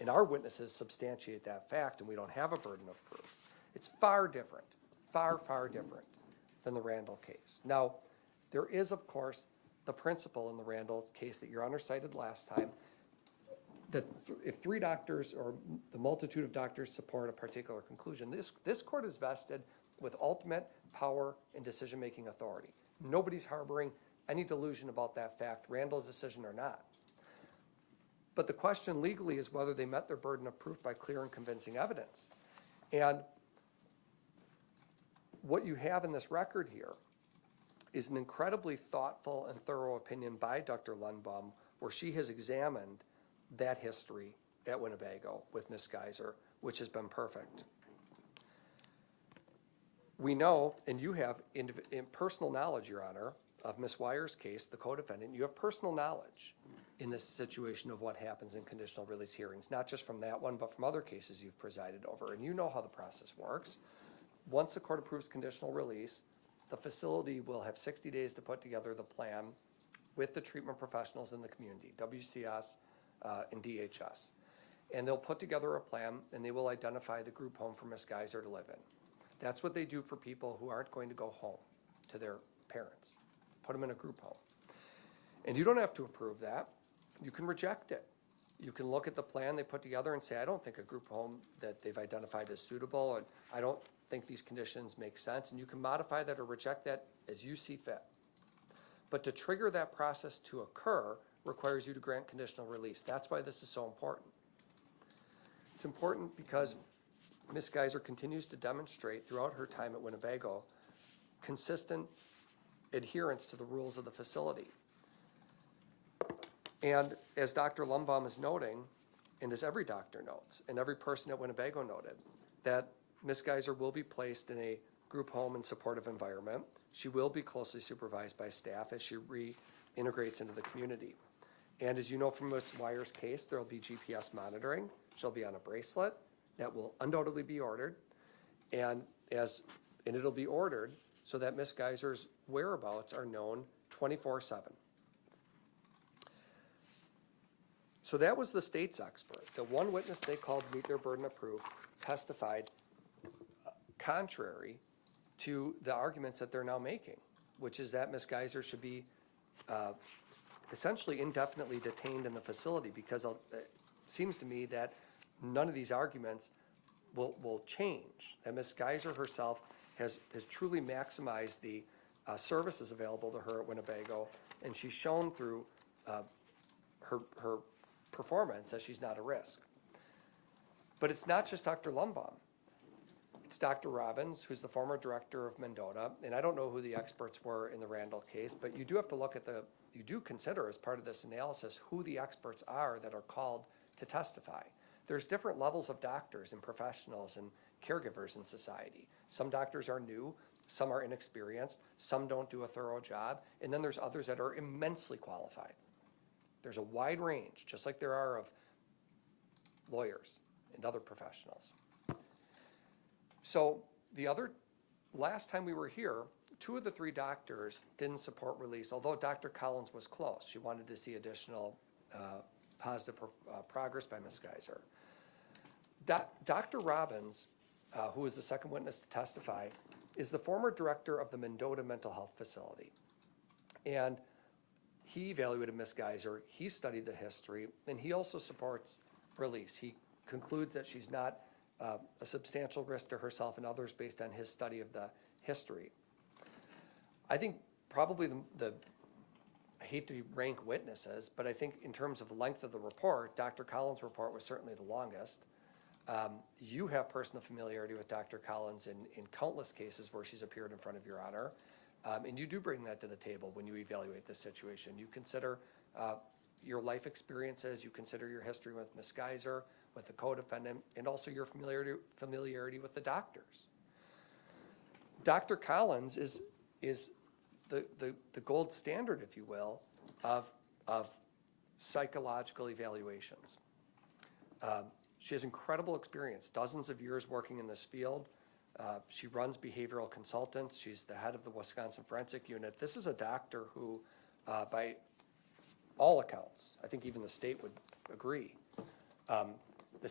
and our witnesses substantiate that fact and we don't have a burden of proof, it's far different, far, far different than the Randall case. Now, there is, of course, the principle in the Randall case that Your Honor cited last time, that if 3 doctors or the multitude of doctors support a particular conclusion, this court is vested with ultimate power and decision-making authority. Nobody's harboring any delusion about that fact, Randall's decision or not. But the question legally is whether they met their burden of proof by clear and convincing evidence. And what you have in this record here is an incredibly thoughtful and thorough opinion by Dr. Lundbaum, where she has examined that history at Winnebago with Ms. Geyser, which has been perfect. We know, and you have in personal knowledge, Your Honor, of Ms. Wyer's case, the co-defendant, you have personal knowledge in this situation of what happens in conditional release hearings, not just from that one, but from other cases you've presided over, and you know how the process works. Once the court approves conditional release, the facility will have 60 days to put together the plan with the treatment professionals in the community, WCS and DHS. And they'll put together a plan and they will identify the group home for Ms. Geyser to live in. That's what they do for people who aren't going to go home to their parents. Put them in a group home. And you don't have to approve that. You can reject it. You can look at the plan they put together and say, I don't think a group home that they've identified is suitable, and I don't think these conditions make sense, and you can modify that or reject that as you see fit. But to trigger that process to occur requires you to grant conditional release. That's why this is so important. It's important because Ms. Geyser continues to demonstrate throughout her time at Winnebago consistent adherence to the rules of the facility. And as Dr. Lundbaum is noting, and as every doctor notes, and every person at Winnebago noted, that Ms. Geyser will be placed in a group home and supportive environment. She will be closely supervised by staff as she reintegrates into the community. And as you know from Ms. Wyer's case, there will be GPS monitoring. She'll be on a bracelet that will undoubtedly be ordered, and it'll be ordered so that Ms. Geyser's whereabouts are known 24/7. So that was the state's expert. The one witness they called to meet their burden of proof testified contrary to the arguments that they're now making, which is that Ms. Geyser should be essentially indefinitely detained in the facility, because it seems to me that none of these arguments will change. And Ms. Geyser herself has truly maximized the services available to her at Winnebago, and she's shown through her performance that she's not a risk. But it's not just Dr. Lundbaum. It's Dr. Robbins, who's the former director of Mendota, and I don't know who the experts were in the Randall case, but you do have to look at you do consider as part of this analysis who the experts are that are called to testify. There's different levels of doctors and professionals and caregivers in society. Some doctors are new, some are inexperienced, some don't do a thorough job, and then there's others that are immensely qualified. There's a wide range, just like there are of lawyers and other professionals. So last time we were here, 2 of the 3 doctors didn't support release, although Dr. Collins was close. She wanted to see additional positive progress by Ms. Geyser. Dr. Robbins, who was the second witness to testify, is the former director of the Mendota Mental Health Facility. And he evaluated Ms. Geyser, he studied the history, and he also supports release. He concludes that she's not a substantial risk to herself and others based on his study of the history. I think probably I hate to rank witnesses, but I think in terms of length of the report, Dr. Collins' report was certainly the longest. You have personal familiarity with Dr. Collins in countless cases where she's appeared in front of Your Honor, and you do bring that to the table when you evaluate this situation. You consider your life experiences, you consider your history with Ms. Geyser, with the co-defendant, and also your familiarity with the doctors. Dr. Collins is the gold standard, if you will, of psychological evaluations. She has incredible experience, dozens of years working in this field. She runs behavioral consultants. She's the head of the Wisconsin Forensic Unit. This is a doctor who, by all accounts, I think even the state would agree, the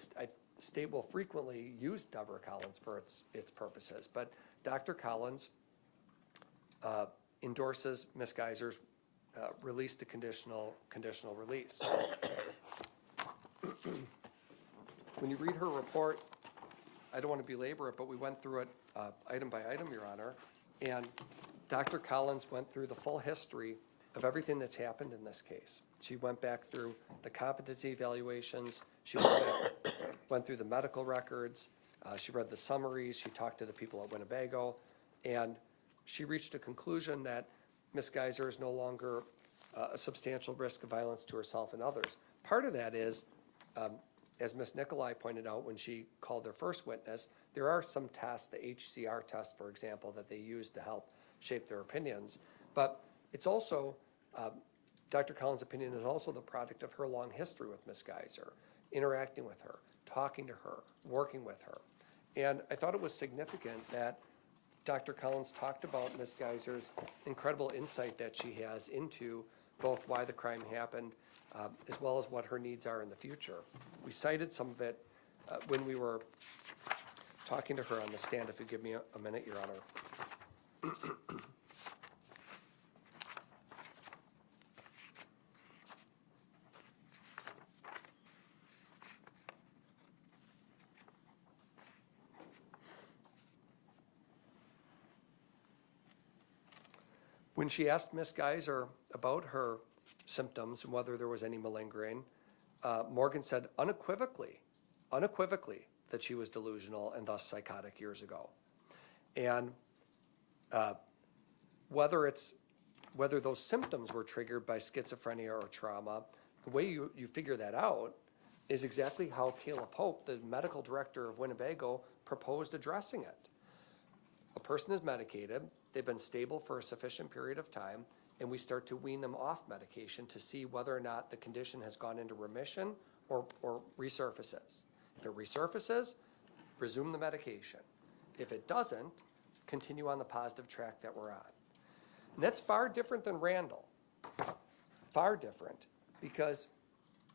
state will frequently use Deborah Collins for its purposes. But Dr. Collins endorses Ms. Geyser's release to conditional release. When you read her report, I don't want to belabor it, but we went through it item by item, Your Honor, and Dr. Collins went through the full history of everything that's happened in this case. She went back through the competency evaluations, she went through the medical records, she read the summaries, she talked to the people at Winnebago, and she reached a conclusion that Ms. Geyser is no longer a substantial risk of violence to herself and others. Part of that is, as Ms. Nicolai pointed out when she called their first witness, there are some tests, the HCR test, for example, that they use to help shape their opinions. But it's also, Dr. Collins' opinion is also the product of her long history with Ms. Geyser, interacting with her, talking to her, working with her. And I thought it was significant that Dr. Collins talked about Ms. Geyser's incredible insight that she has into both why the crime happened, as well as what her needs are in the future. We cited some of it when we were talking to her on the stand. If you give me a minute, Your Honor. When she asked Ms. Geyser about her symptoms and whether there was any malingering, Morgan said unequivocally that she was delusional and thus psychotic years ago. And whether those symptoms were triggered by schizophrenia or trauma, the way you figure that out is exactly how Kayla Pope, the medical director of Winnebago, proposed addressing it. A person is medicated, they've been stable for a sufficient period of time, and we start to wean them off medication to see whether or not the condition has gone into remission or resurfaces. If it resurfaces, resume the medication. If it doesn't, continue on the positive track that we're on. And that's far different than Randall. Far different, because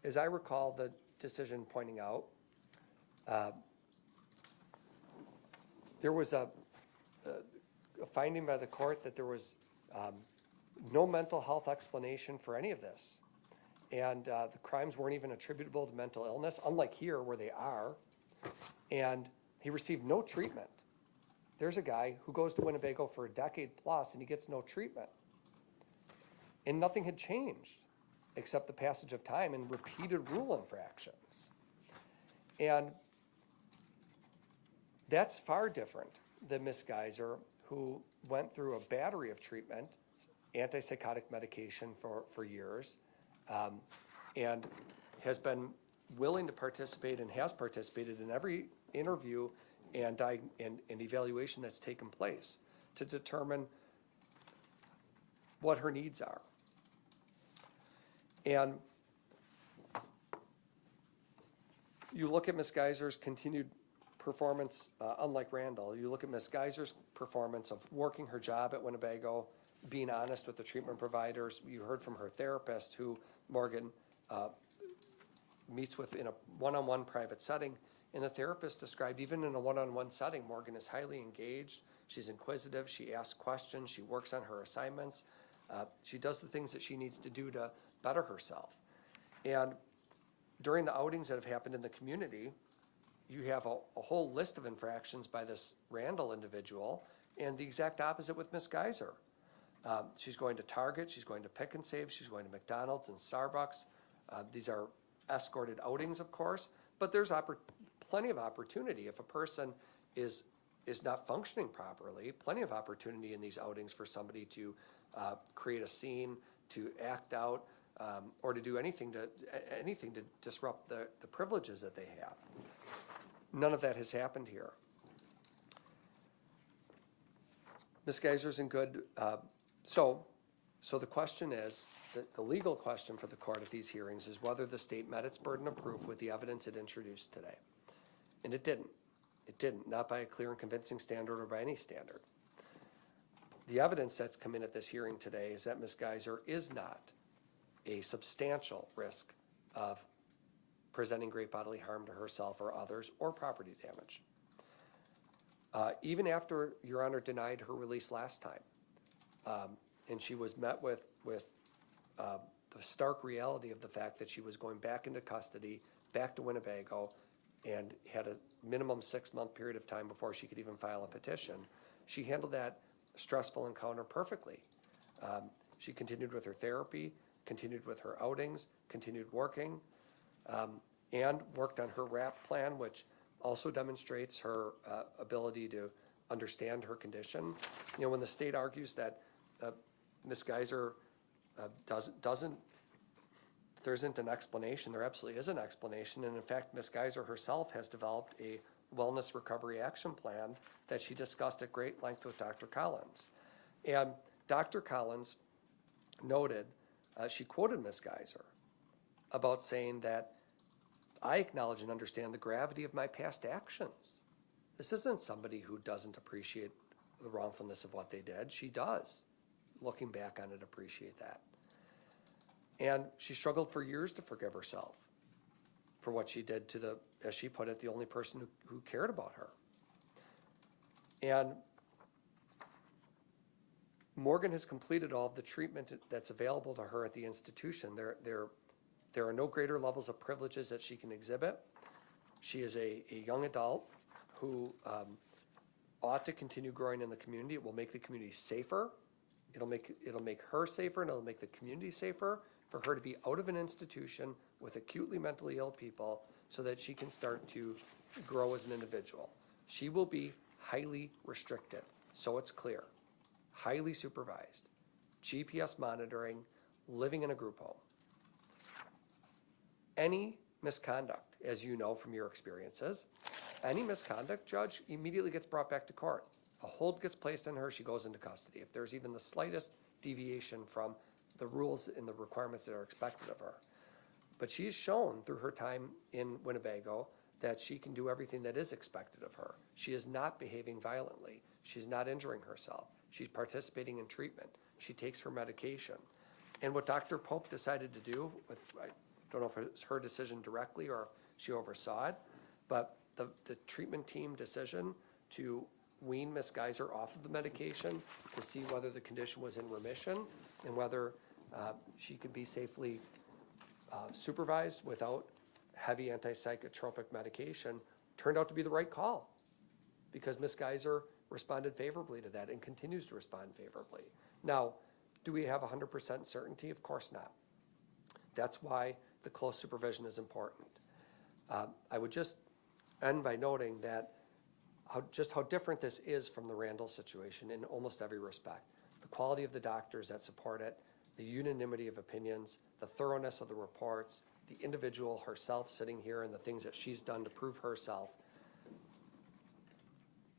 as I recall the decision pointing out, there was a finding by the court that there was no mental health explanation for any of this. And the crimes weren't even attributable to mental illness, unlike here where they are. And he received no treatment. There's a guy who goes to Winnebago for a decade plus and he gets no treatment. And nothing had changed except the passage of time and repeated rule infractions. And that's far different than Ms. Geyser, who went through a battery of treatment, antipsychotic medication for years, and has been willing to participate and has participated in every interview and evaluation that's taken place to determine what her needs are. And you look at Ms. Geyser's continued performance, unlike Randall, you look at Ms. Geyser's performance of working her job at Winnebago, being honest with the treatment providers. You heard from her therapist, who Morgan meets with in a one-on-one private setting. And the therapist described, even in a one-on-one setting, Morgan is highly engaged. She's inquisitive. She asks questions. She works on her assignments. She does the things that she needs to do to better herself. And during the outings that have happened in the community, you have a whole list of infractions by this Randall individual, and the exact opposite with Ms. Geyser. She's going to Target, she's going to Pick and Save, she's going to McDonald's and Starbucks. These are escorted outings, of course, but there's plenty of opportunity. If a person is not functioning properly, plenty of opportunity in these outings for somebody to create a scene, to act out, or to do anything to disrupt the privileges that they have. None of that has happened here. Ms. Geyser's in good So the question is, the legal question for the court at these hearings is whether the state met its burden of proof with the evidence it introduced today. And it didn't. It didn't, not by a clear and convincing standard or by any standard. The evidence that's come in at this hearing today is that Ms. Geyser is not a substantial risk of presenting great bodily harm to herself or others or property damage. Even after Your Honor denied her release last time, and she was met with the stark reality of the fact that she was going back into custody, back to Winnebago, and had a minimum 6-month period of time before she could even file a petition. She handled that stressful encounter perfectly. She continued with her therapy, continued with her outings, continued working, and worked on her RAP plan, which also demonstrates her ability to understand her condition. You know, when the state argues that Ms. Geyser there isn't an explanation, there absolutely is an explanation, and in fact, Ms. Geyser herself has developed a wellness recovery action plan that she discussed at great length with Dr. Collins. And Dr. Collins noted, she quoted Ms. Geyser about saying that, I acknowledge and understand the gravity of my past actions. This isn't somebody who doesn't appreciate the wrongfulness of what they did. She does, looking back on it, appreciate that. And she struggled for years to forgive herself for what she did to as she put it, the only person who cared about her. And Morgan has completed all of the treatment that's available to her at the institution. There are no greater levels of privileges that she can exhibit. She is a young adult who ought to continue growing in the community. It will make the community safer. It'll make her safer, and it'll make the community safer for her to be out of an institution with acutely mentally ill people so that she can start to grow as an individual. She will be highly restricted, so it's clear. Highly supervised, GPS monitoring, living in a group home. Any misconduct, as you know from your experiences, any misconduct, judge, immediately gets brought back to court. A hold gets placed on her, she goes into custody. If there's even the slightest deviation from the rules and the requirements that are expected of her. But she has shown through her time in Winnebago that she can do everything that is expected of her. She is not behaving violently. She's not injuring herself. She's participating in treatment. She takes her medication. And what Dr. Pope decided to do, I don't know if it's her decision directly or she oversaw it, but the treatment team decision to wean Ms. Geyser off of the medication to see whether the condition was in remission and whether she could be safely supervised without heavy antipsychotropic medication turned out to be the right call, because Ms. Geyser responded favorably to that and continues to respond favorably. Now, do we have 100% certainty? Of course not. That's why the close supervision is important. I would just end by noting that how different this is from the Randall situation in almost every respect. The quality of the doctors that support it, the unanimity of opinions, the thoroughness of the reports, the individual herself sitting here and the things that she's done to prove herself.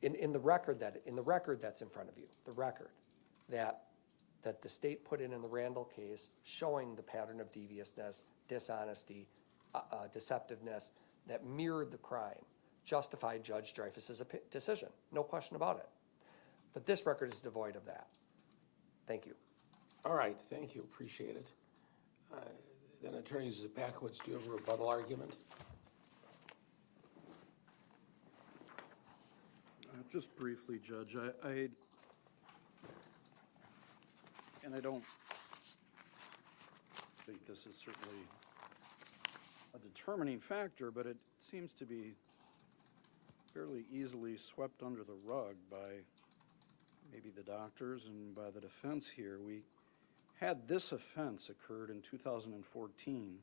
In the record that's in front of you, the record that the state put in the Randall case showing the pattern of deviousness, dishonesty, deceptiveness that mirrored the crime, justified Judge Dreyfus's decision. No question about it. But this record is devoid of that. Thank you. All right, thank you, appreciate it. Then Attorney Zapakowicz, do you have a rebuttal argument? Just briefly, Judge, I don't think this is certainly a determining factor, but it seems to be fairly easily swept under the rug by maybe the doctors and by the defense here. We had this offense occurred in 2014,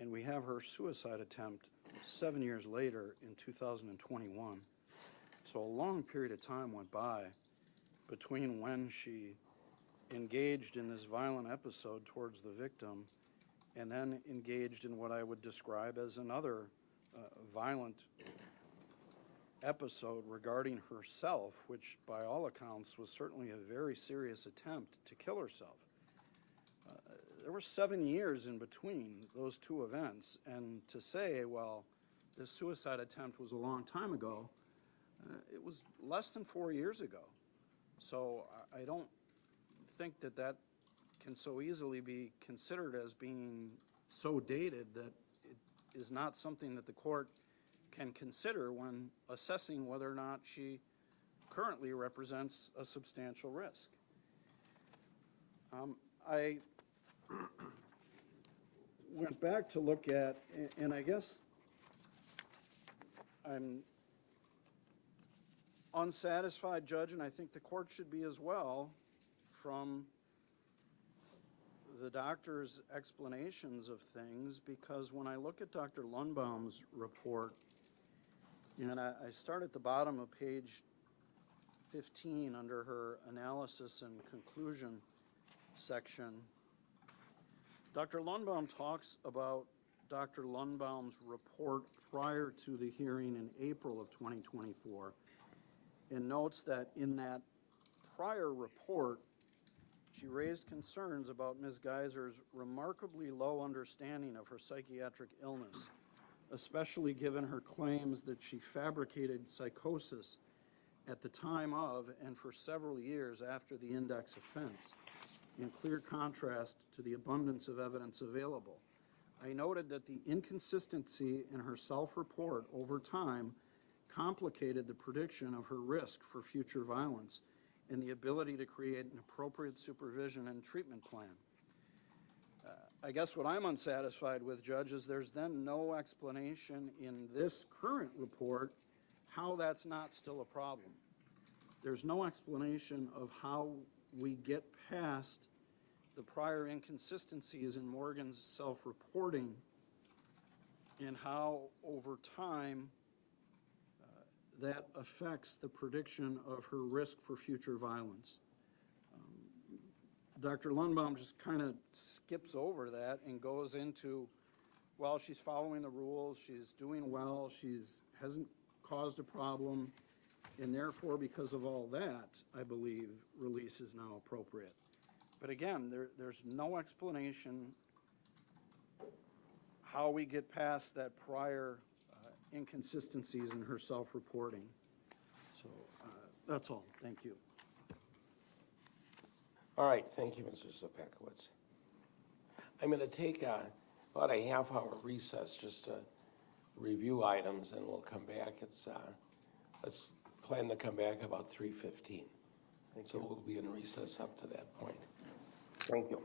and we have her suicide attempt 7 years later in 2021. So a long period of time went by between when she engaged in this violent episode towards the victim and then engaged in what I would describe as another violent episode regarding herself, which by all accounts was certainly a very serious attempt to kill herself. There were 7 years in between those two events, and to say, well, this suicide attempt was a long time ago, it was less than 4 years ago. So I don't think that that can so easily be considered as being so dated that it is not something that the court can consider when assessing whether or not she currently represents a substantial risk. I went back to look at, and I guess I'm unsatisfied, Judge, and I think the court should be as well, from the doctor's explanations of things, because when I look at Dr. Lundbaum's report, and I start at the bottom of page 15 under her analysis and conclusion section, Dr. Lundbaum talks about Dr. Lundbaum's report prior to the hearing in April of 2024, and notes that in that prior report, she raised concerns about Ms. Geyser's remarkably low understanding of her psychiatric illness, especially given her claims that she fabricated psychosis at the time of and for several years after the index offense, in clear contrast to the abundance of evidence available. I noted that the inconsistency in her self-report over time complicated the prediction of her risk for future violence and the ability to create an appropriate supervision and treatment plan. I guess what I'm unsatisfied with, Judge, is there's then no explanation in this current report how that's not still a problem. There's no explanation of how we get past the prior inconsistencies in Morgan's self-reporting and how over time that affects the prediction of her risk for future violence. Dr. Lundbaum just kind of skips over that and goes into, well, she's following the rules, she's doing well, hasn't caused a problem, and therefore, because of all that, I believe release is now appropriate. But again, there's no explanation how we get past that prior inconsistencies in her self-reporting. So that's all. Thank you. All right, thank you, Mr. Zopekowitz. I'm going to take about a half-hour recess just to review items, and we'll come back. Let's plan to come back about 3:15. So we'll be in recess up to that point. Thank you.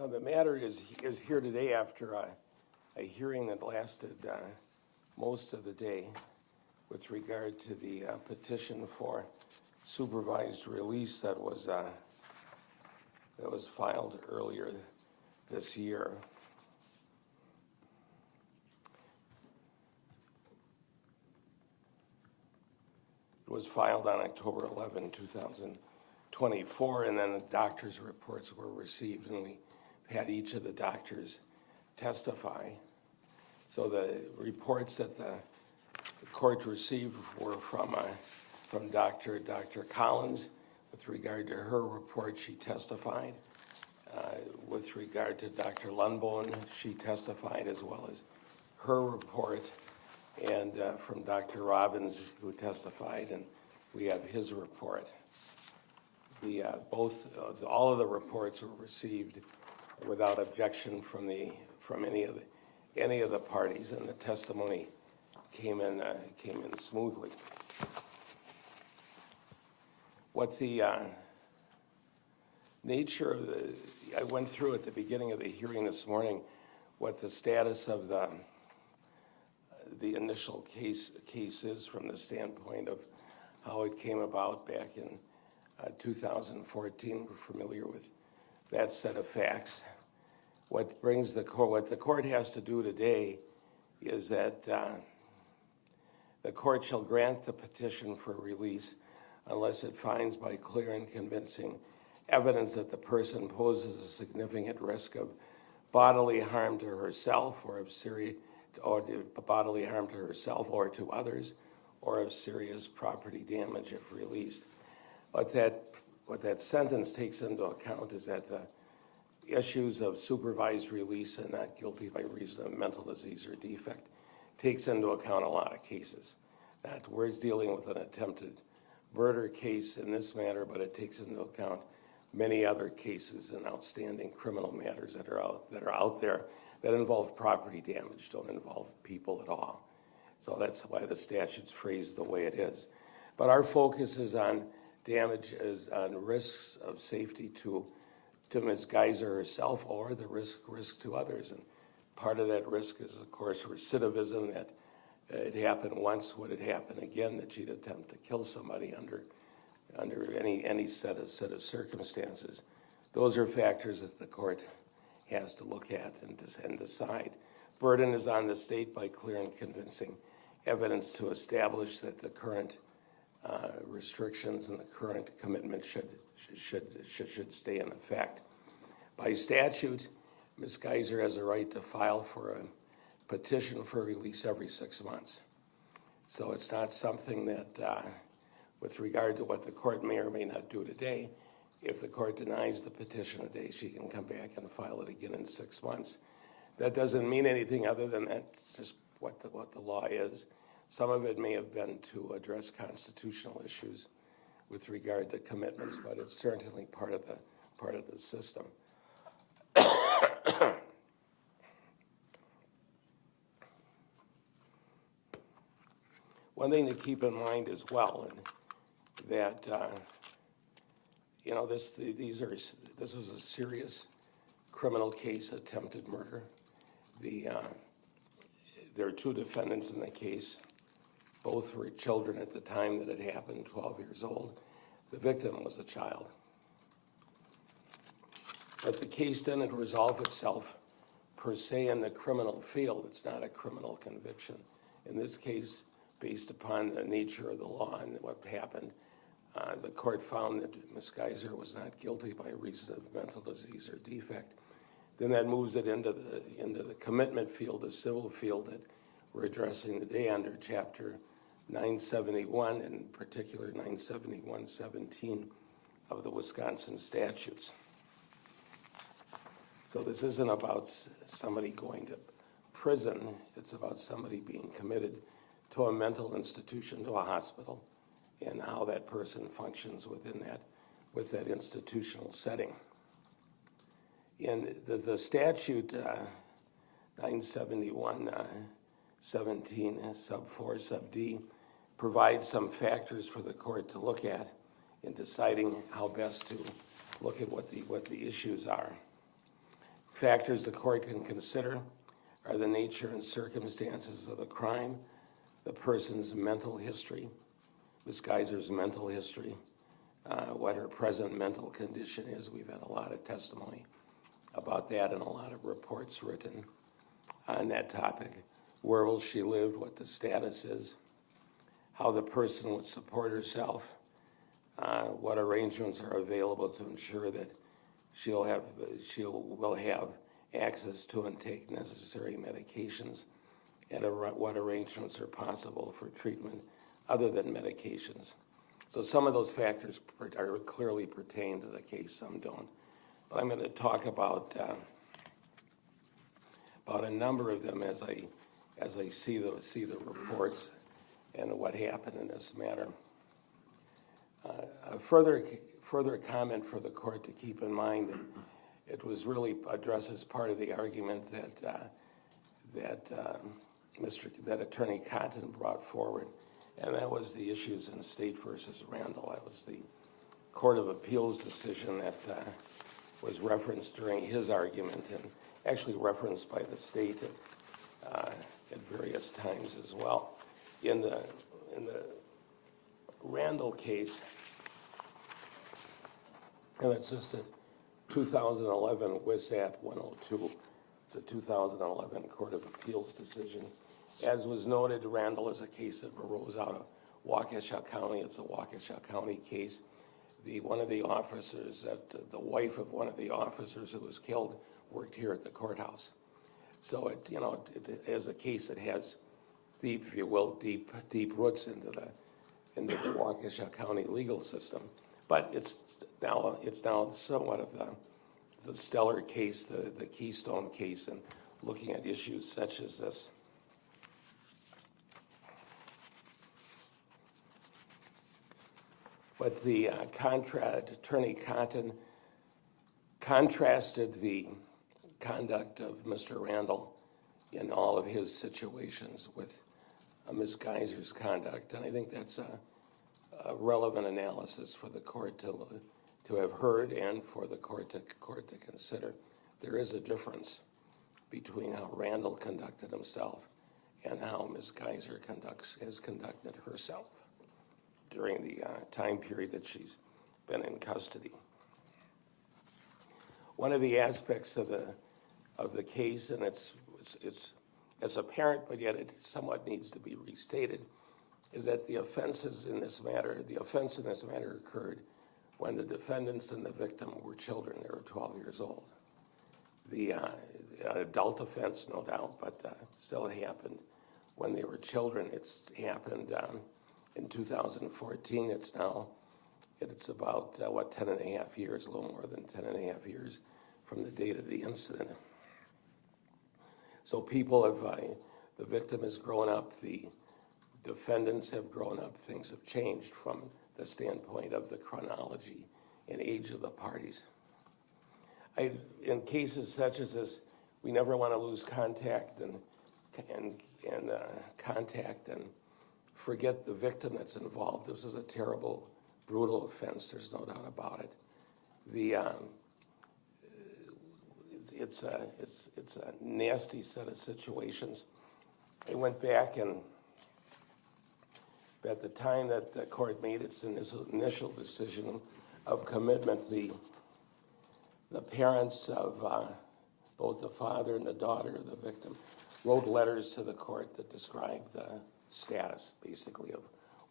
Now, the matter is here today after a hearing that lasted most of the day with regard to the petition for supervised release that was filed earlier this year. It was filed on October 11, 2024, and then the doctor's reports were received, and we had each of the doctors testify. So the reports that the court received were from Dr. Collins. With regard to her report, she testified. With regard to Dr. Lundbone, she testified as well as her report. And from Dr. Robbins, who testified, and we have his report. All of the reports were received without objection from any of the parties, and the testimony came in smoothly. What's the nature of I went through at the beginning of the hearing this morning what the status of the initial case is from the standpoint of how it came about back in 2014. We're familiar with that set of facts. What the court has to do today is that the court shall grant the petition for release unless it finds by clear and convincing evidence that the person poses a significant risk of bodily harm to herself or bodily harm to herself or to others, or of serious property damage if released. What that sentence takes into account is that the issues of supervised release and not guilty by reason of mental disease or defect takes into account a lot of cases. That we're dealing with an attempted murder case in this matter, but it takes into account many other cases and outstanding criminal matters that are out there that involve property damage, don't involve people at all. So that's why the statute's phrased the way it is. But our focus is on on risks of safety to Ms. Geyser herself or the risk to others. And part of that risk is, of course, recidivism, that it happened once, would it happen again, that she'd attempt to kill somebody under any set of circumstances. Those are factors that the court has to look at and decide. Burden is on the state by clear and convincing evidence to establish that the current restrictions and the current commitment should stay in effect. By statute, Ms. Geyser has a right to file for a petition for release every 6 months. So it's not something that, with regard to what the court may or may not do today, if the court denies the petition today, she can come back and file it again in 6 months. That doesn't mean anything other than that's just what the law is. Some of it may have been to address constitutional issues with regard to commitments, but it's certainly part of the system. One thing to keep in mind as well, and that this was a serious criminal case, attempted murder. There are 2 defendants in the case. Both were children at the time that it happened, 12 years old. The victim was a child. But the case didn't resolve itself per se in the criminal field. It's not a criminal conviction. In this case, based upon the nature of the law and what happened, the court found that Ms. Geyser was not guilty by reason of mental disease or defect. Then that moves it into the commitment field, the civil field that we're addressing today under Chapter 971, in particular 971-17 of the Wisconsin statutes. So this isn't about somebody going to prison. It's about somebody being committed to a mental institution, to a hospital, and how that person functions within that institutional setting. In the statute 971-17 sub 4 sub D provides some factors for the court to look at in deciding how best to look at what the issues are. Factors the court can consider are the nature and circumstances of the crime, the person's mental history, Ms. Geyser's mental history, what her present mental condition is. We've had a lot of testimony about that and a lot of reports written on that topic. Where will she live, what the status is, how the person would support herself, what arrangements are available to ensure that she will have access to and take necessary medications, and what arrangements are possible for treatment other than medications. So some of those factors are clearly pertain to the case, some don't. But I'm going to talk about a number of them as I see the reports and what happened in this matter. A further comment for the court to keep in mind, it was really addresses part of the argument that Attorney Cotton brought forward, and that was the issues in State versus Randall. That was the Court of Appeals decision that was referenced during his argument and actually referenced by the state at various times as well. In the Randall case, and it's just a 2011 WISAP 102. It's a 2011 Court of Appeals decision. As was noted, Randall is a case that arose out of Waukesha County. It's a Waukesha County case. One of the officers, the wife of one of the officers who was killed, worked here at the courthouse. So it is a case that has deep, if you will, deep roots into the Waukesha County legal system. But it's now somewhat of the stellar case, the keystone case, and looking at issues such as this. But the Attorney Cotton contrasted the conduct of Mr. Randall in all of his situations with Ms. Geyser's conduct, and I think that's a relevant analysis for the court to have heard and for the court to consider. There is a difference between how Randall conducted himself and how Ms. Geyser has conducted herself during the time period that she's been in custody. One of the aspects of the case, and it's apparent, but yet it somewhat needs to be restated, is that the offense in this matter occurred when the defendants and the victim were children. They were 12 years old. The adult offense, no doubt, but still it happened when they were children. It's happened in 2014. It's about, 10 and a half years, a little more than 10 and a half years from the date of the incident. So the victim has grown up, the defendants have grown up, things have changed from the standpoint of the chronology and age of the parties. In cases such as this, we never want to lose contact and forget the victim that's involved. This is a terrible, brutal offense. There's no doubt about it. It's a nasty set of situations. I went back and at the time that the court made its initial decision of commitment, the parents of both the father and the daughter of the victim wrote letters to the court that described the status, basically, of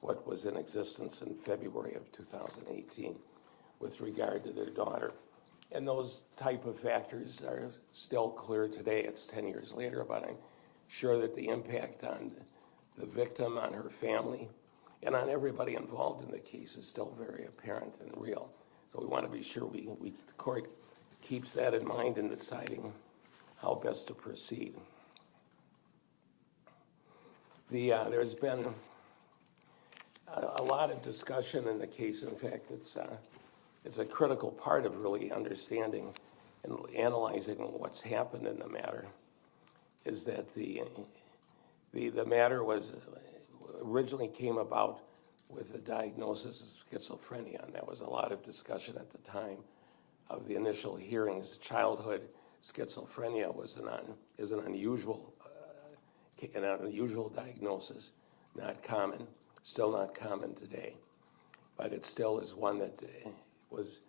what was in existence in February of 2018 with regard to their daughter. And those type of factors are still clear today. It's 10 years later, but I'm sure that the impact on the victim, on her family, and on everybody involved in the case is still very apparent and real. So we want to be sure the court keeps that in mind in deciding how best to proceed. There's been a lot of discussion in the case. In fact, it's a critical part of really understanding and analyzing what's happened in the matter, is that the matter was originally came about with the diagnosis of schizophrenia, and there was a lot of discussion at the time of the initial hearings. Childhood schizophrenia is an unusual diagnosis, not common, still not common today, but it still is one that was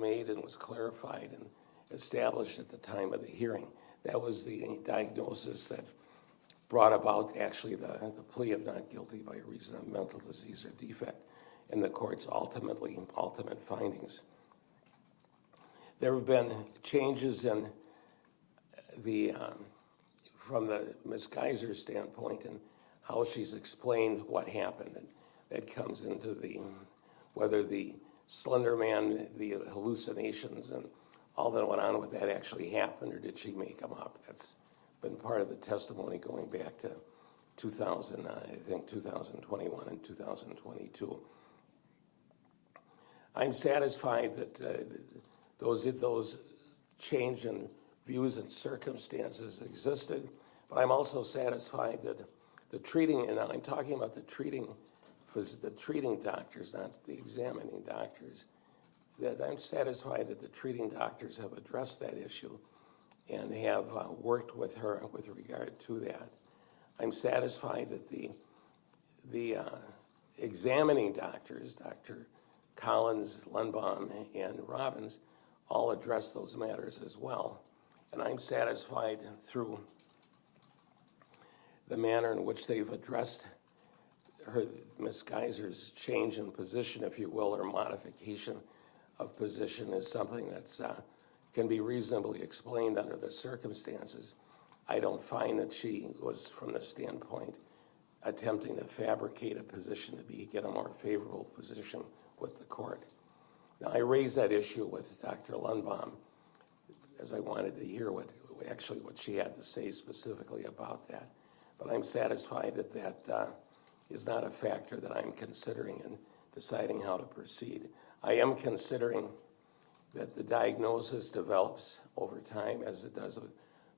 made and was clarified and established at the time of the hearing. That was the diagnosis that brought about actually the plea of not guilty by reason of mental disease or defect and the court's ultimate findings. There have been changes in from the Ms. Geyser's standpoint and how she's explained what happened. And that comes into whether the Slender Man, the hallucinations and all that went on with that actually happened, or did she make them up? That's been part of the testimony going back to 2021 and 2022. I'm satisfied that those change in views and circumstances existed, but I'm also satisfied that the treating, and I'm talking about the treating doctors, not the examining doctors, that I'm satisfied that the treating doctors have addressed that issue and have worked with her with regard to that. I'm satisfied that the examining doctors, Dr. Collins, Lundbaum, and Robbins, all address those matters as well. And I'm satisfied through the manner in which they've addressed Ms. Geyser's change in position, if you will, or modification of position is something that's can be reasonably explained under the circumstances. I don't find that she was, from the standpoint, attempting to fabricate a position to get a more favorable position with the court. Now, I raised that issue with Dr. Lundbaum as I wanted to hear what she had to say specifically about that. But I'm satisfied that that is not a factor that I'm considering in deciding how to proceed. I am considering that the diagnosis develops over time, as it does with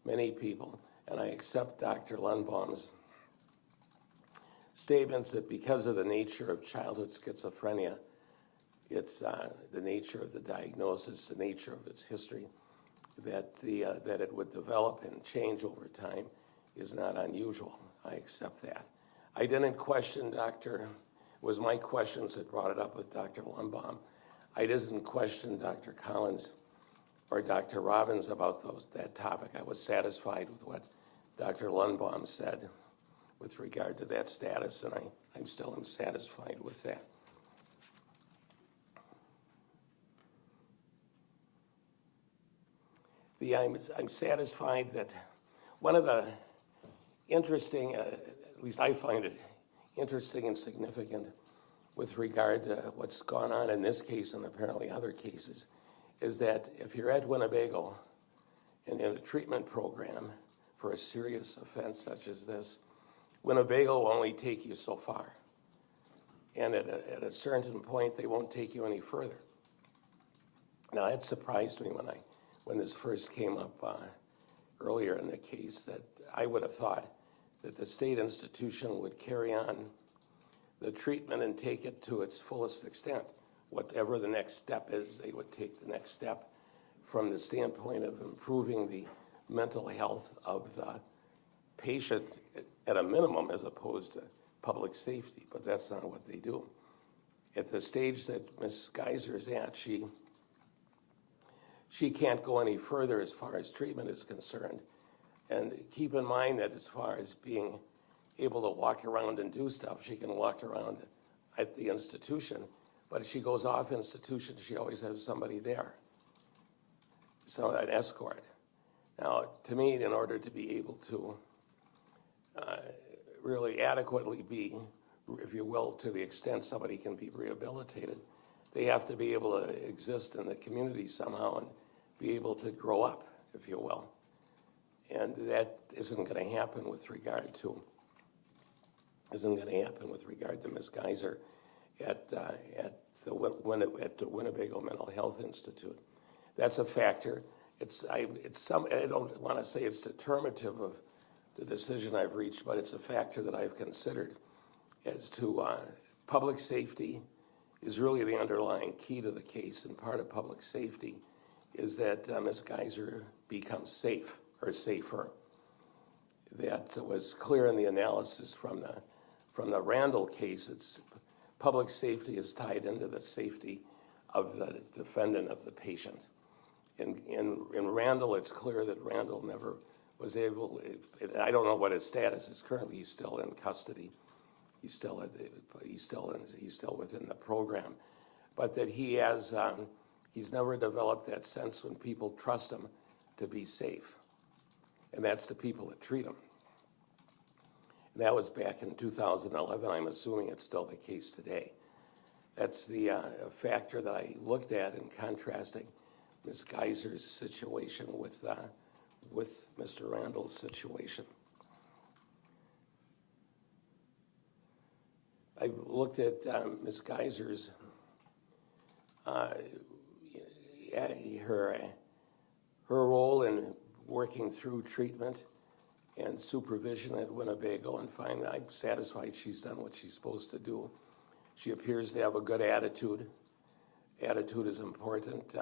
many people, and I accept Dr. Lundbaum's statements that because of the nature of childhood schizophrenia, it's the nature of the diagnosis, the nature of its history, that it would develop and change over time is not unusual. I accept that. I didn't question it was my questions that brought it up with Dr. Lundbaum. I didn't question Dr. Collins or Dr. Robbins about that topic. I was satisfied with what Dr. Lundbaum said with regard to that status, and I'm still satisfied with that. I'm satisfied that one of the interesting, at least I find it interesting and significant with regard to what's gone on in this case and apparently other cases, is that if you're at Winnebago and in a treatment program for a serious offense such as this, Winnebago will only take you so far. And at a certain point, they won't take you any further. Now, that surprised me when this first came up earlier in the case, that I would have thought that the state institution would carry on the treatment and take it to its fullest extent. Whatever the next step is, they would take the next step from the standpoint of improving the mental health of the patient at a minimum, as opposed to public safety, but that's not what they do. At the stage that Ms. Geyser is at, she can't go any further as far as treatment is concerned. And keep in mind that as far as being able to walk around and do stuff, she can walk around at the institution, but if she goes off institution, she always has somebody there, so an escort. Now, to me, in order to be able to really adequately be, if you will, to the extent somebody can be rehabilitated, they have to be able to exist in the community somehow and be able to grow up, if you will. And that isn't going to happen with regard to Ms. Geyser at the Winnebago Mental Health Institute. That's a factor. I don't want to say it's determinative of the decision I've reached, but it's a factor that I've considered as to public safety is really the underlying key to the case, and part of public safety is that Ms. Geyser becomes safe or safer. That was clear in the analysis from the Randall case. It's public safety is tied into the safety of the defendant, of the patient. In Randall, it's clear that Randall never was able, I don't know what his status is currently. He's still in custody. He's still within the program, but that he has he's never developed that sense when people trust him to be safe, and that's the people that treat him. And that was back in 2011. I'm assuming it's still the case today. That's the factor that I looked at in contrasting Ms. Geyser's situation with Mr. Randall's situation. I looked at Ms. Geyser's her role in working through treatment and supervision at Winnebago, and find that I'm satisfied she's done what she's supposed to do. She appears to have a good attitude. Attitude is important.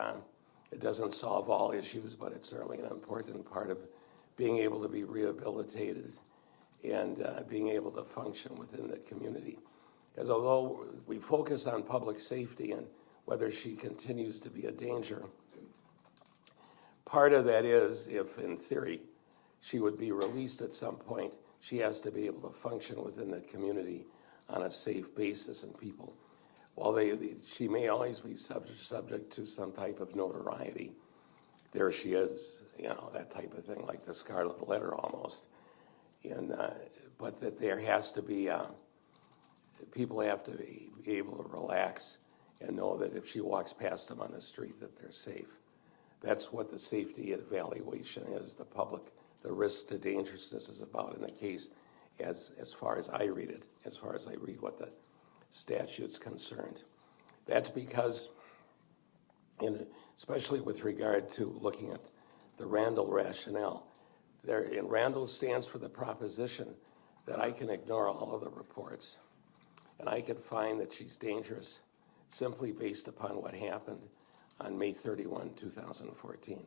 It doesn't solve all issues, but it's certainly an important part of being able to be rehabilitated and being able to function within the community. Because although we focus on public safety and whether she continues to be a danger, part of that is, if in theory she would be released at some point, she has to be able to function within the community on a safe basis, and people, while she may always be subject to some type of notoriety, there she is, you know, that type of thing, like the scarlet letter almost. And but that there has to be, people have to be able to relax and know that if she walks past them on the street that they're safe. That's what the safety evaluation is, the risk to dangerousness is about in the case, as far as I read it, as far as I read what the statute's concerned. That's because, especially with regard to looking at the Randall rationale, in Randall stands for the proposition that I can ignore all of the reports and I can find that she's dangerous simply based upon what happened on May 31, 2014,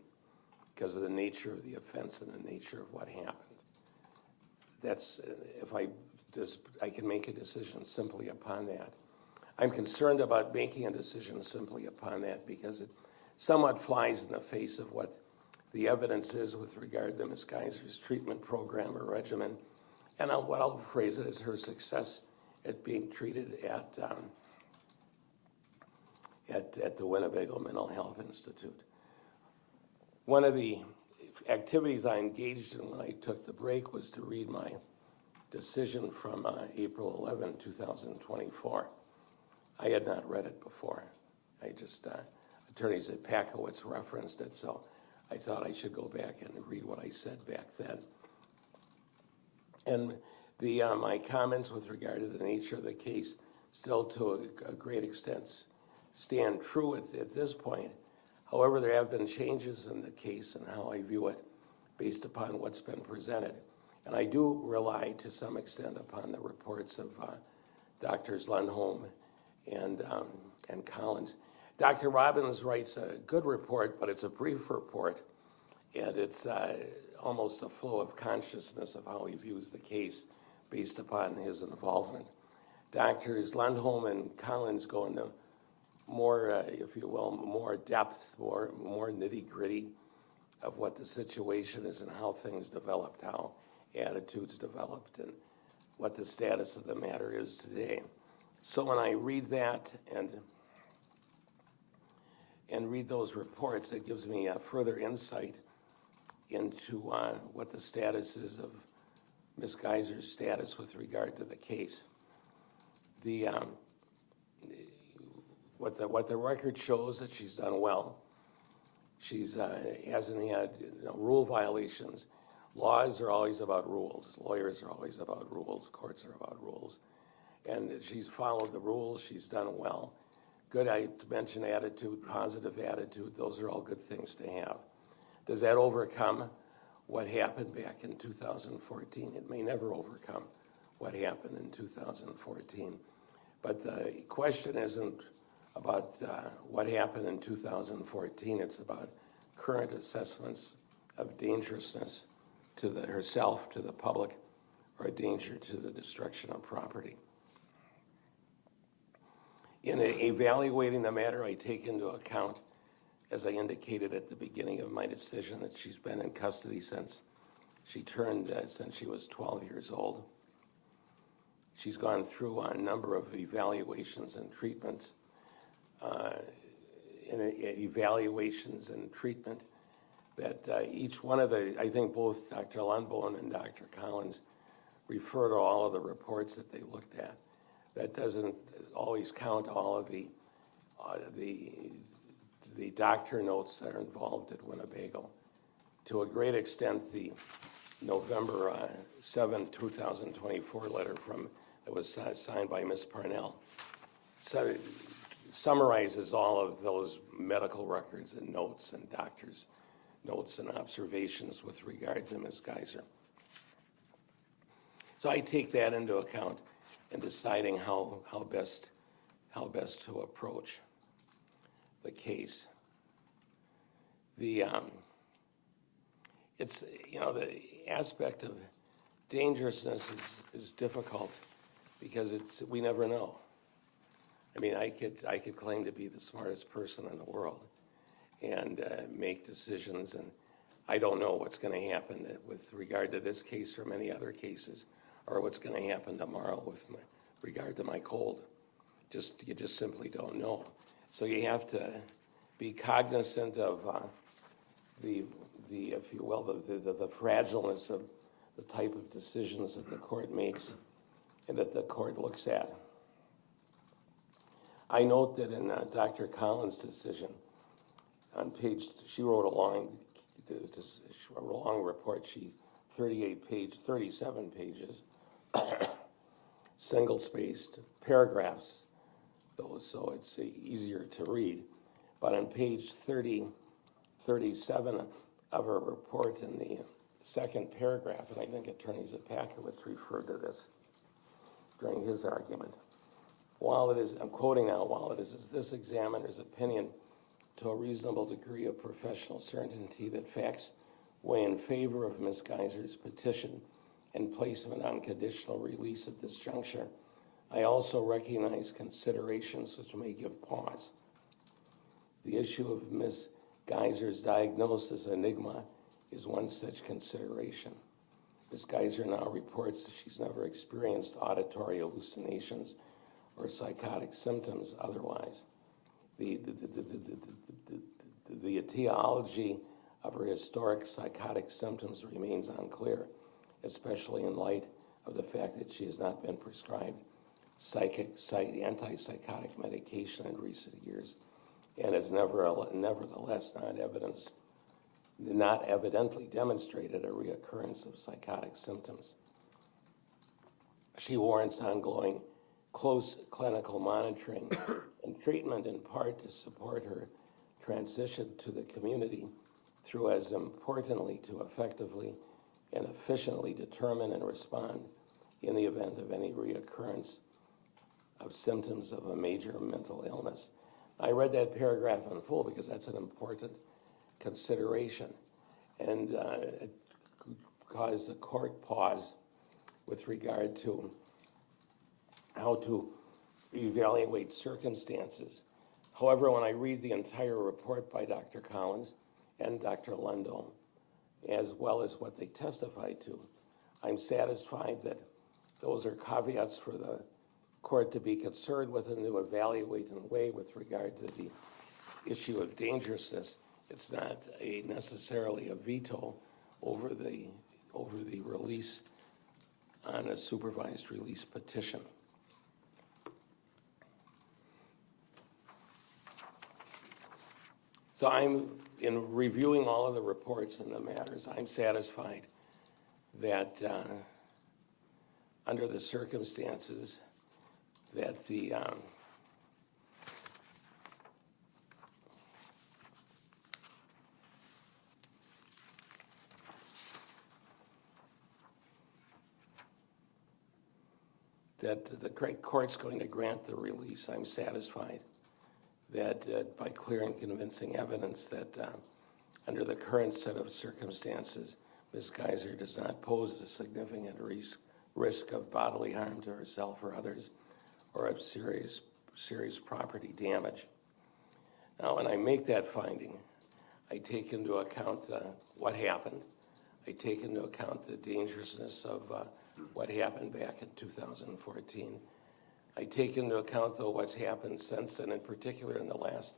because of the nature of the offense and the nature of what happened. That's, if I can make a decision simply upon that. I'm concerned about making a decision simply upon that because it somewhat flies in the face of what the evidence is with regard to Ms. Geyser's treatment program or regimen, and what I'll phrase it as her success at being treated at the Winnebago Mental Health Institute. One of the activities I engaged in when I took the break was to read my decision from April 11, 2024. I had not read it before. Attorneys at Packowitz referenced it, so I thought I should go back and read what I said back then. And my comments with regard to the nature of the case still to a great extent stand true at this point. However, there have been changes in the case and how I view it based upon what's been presented. And I do rely to some extent upon the reports of Drs. Lundholm and Collins. Dr. Robbins writes a good report, but it's a brief report, and it's almost a flow of consciousness of how he views the case based upon his involvement. Drs. Lundholm and Collins go into more, if you will, more depth, more nitty-gritty of what the situation is and how things developed, how attitudes developed, and what the status of the matter is today. So when I read that and read those reports, it gives me a further insight into what the status is of Ms. Geyser's status with regard to the case. What the record shows that she's done well. She's hasn't had rule violations. Laws are always about rules. Lawyers are always about rules. Courts are about rules. And she's followed the rules. She's done well. Good, I mentioned attitude, positive attitude. Those are all good things to have. Does that overcome what happened back in 2014? It may never overcome what happened in 2014. But the question isn't about what happened in 2014. It's about current assessments of dangerousness to herself, to the public, or a danger to the destruction of property. In evaluating the matter, I take into account, as I indicated at the beginning of my decision, that she's been in custody since she was 12 years old. She's gone through a number of evaluations and treatments. That each one of I think both Dr. Lundborn and Dr. Collins refer to all of the reports that they looked at. That doesn't always count all of the doctor notes that are involved at Winnebago. To a great extent, the November 7, 2024 letter that was signed by Ms. Parnell summarizes all of those medical records and notes and doctors' notes and observations with regard to Ms. Geyser. So I take that into account in deciding how best to approach the case. The aspect of dangerousness is difficult because we never know. I mean, I could claim to be the smartest person in the world and make decisions, and I don't know what's going to happen with regard to this case or many other cases, or what's going to happen tomorrow with regard to my cold. You just simply don't know. So you have to be cognizant of the if you will, the fragileness of the type of decisions that the court makes and that the court looks at. I note that in Dr. Collins' decision, on she wrote a long report, 37 pages, single-spaced paragraphs, so it's easier to read. But on page 37 of her report in the second paragraph, and I think Attorney Zapakowicz referred to this during his argument, I'm quoting now, while it is this examiner's opinion to a reasonable degree of professional certainty that facts weigh in favor of Ms. Geyser's petition and placement on conditional release at this juncture, I also recognize considerations which may give pause. The issue of Ms. Geyser's diagnosis enigma is one such consideration. Ms. Geyser now reports that she's never experienced auditory hallucinations or psychotic symptoms otherwise. The etiology of her historic psychotic symptoms remains unclear, especially in light of the fact that she has not been prescribed antipsychotic medication in recent years and has nevertheless not evidently demonstrated a reoccurrence of psychotic symptoms. She warrants ongoing close clinical monitoring and treatment, in part to support her transition to the community through, as importantly, to effectively and efficiently determine and respond in the event of any reoccurrence of symptoms of a major mental illness. I read that paragraph in full because that's an important consideration, and it caused the court pause with regard to how to evaluate circumstances. However, when I read the entire report by Dr. Collins and Dr. Lundborn, as well as what they testified to, I'm satisfied that those are caveats for the court to be concerned with and to evaluate and weigh with regard to the issue of dangerousness. It's not necessarily a veto over the release on a supervised release petition. So in reviewing all of the reports and the matters, I'm satisfied that under the circumstances that the court's going to grant the release. I'm satisfied that by clear and convincing evidence that Under the current set of circumstances, Ms. Geyser does not pose a significant risk of bodily harm to herself or others, or of serious property damage. Now, when I make that finding, I take into account what happened. I take into account the dangerousness of what happened back in 2014. I take into account, though, what's happened since then, in particular in the last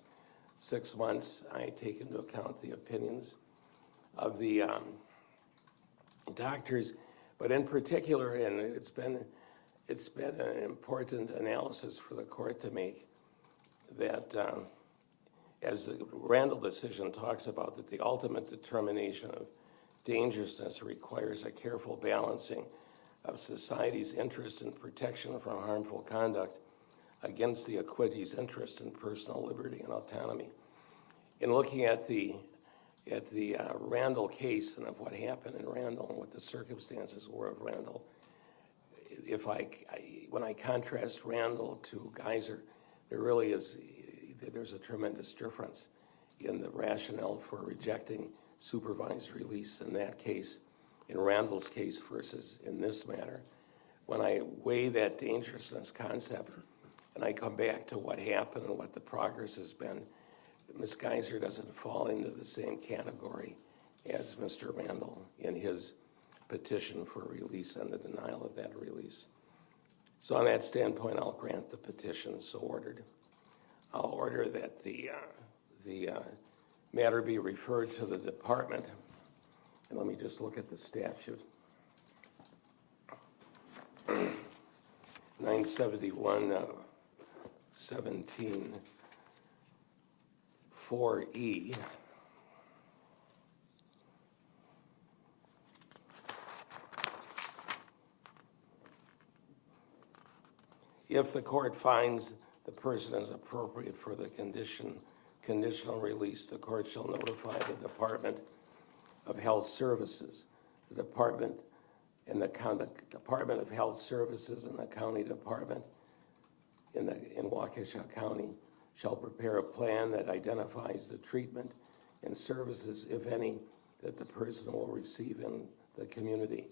6 months. I take into account the opinions of the doctors, but in particular, and it's been an important analysis for the court to make, that as the Randall decision talks about, that the ultimate determination of dangerousness requires a careful balancing of society's interest in protection from harmful conduct against the acquittee's interest in personal liberty and autonomy. In looking at the Randall case and of what happened in Randall and what the circumstances were of Randall, when I contrast Randall to Geyser, there's a tremendous difference in the rationale for rejecting supervised release in that case, in Randall's case versus in this matter. When I weigh that dangerousness concept and I come back to what happened and what the progress has been, Ms. Geyser doesn't fall into the same category as Mr. Randall in his petition for release and the denial of that release. So on that standpoint, I'll grant the petition so ordered. I'll order that the matter be referred to the department. And let me just look at the statute. 971-17 4E. If the court finds the person is appropriate for the conditional release, the court shall notify the Department of Health Services. The Department of Health Services and the County Department in Waukesha County shall prepare a plan that identifies the treatment and services, if any, that the person will receive in the community.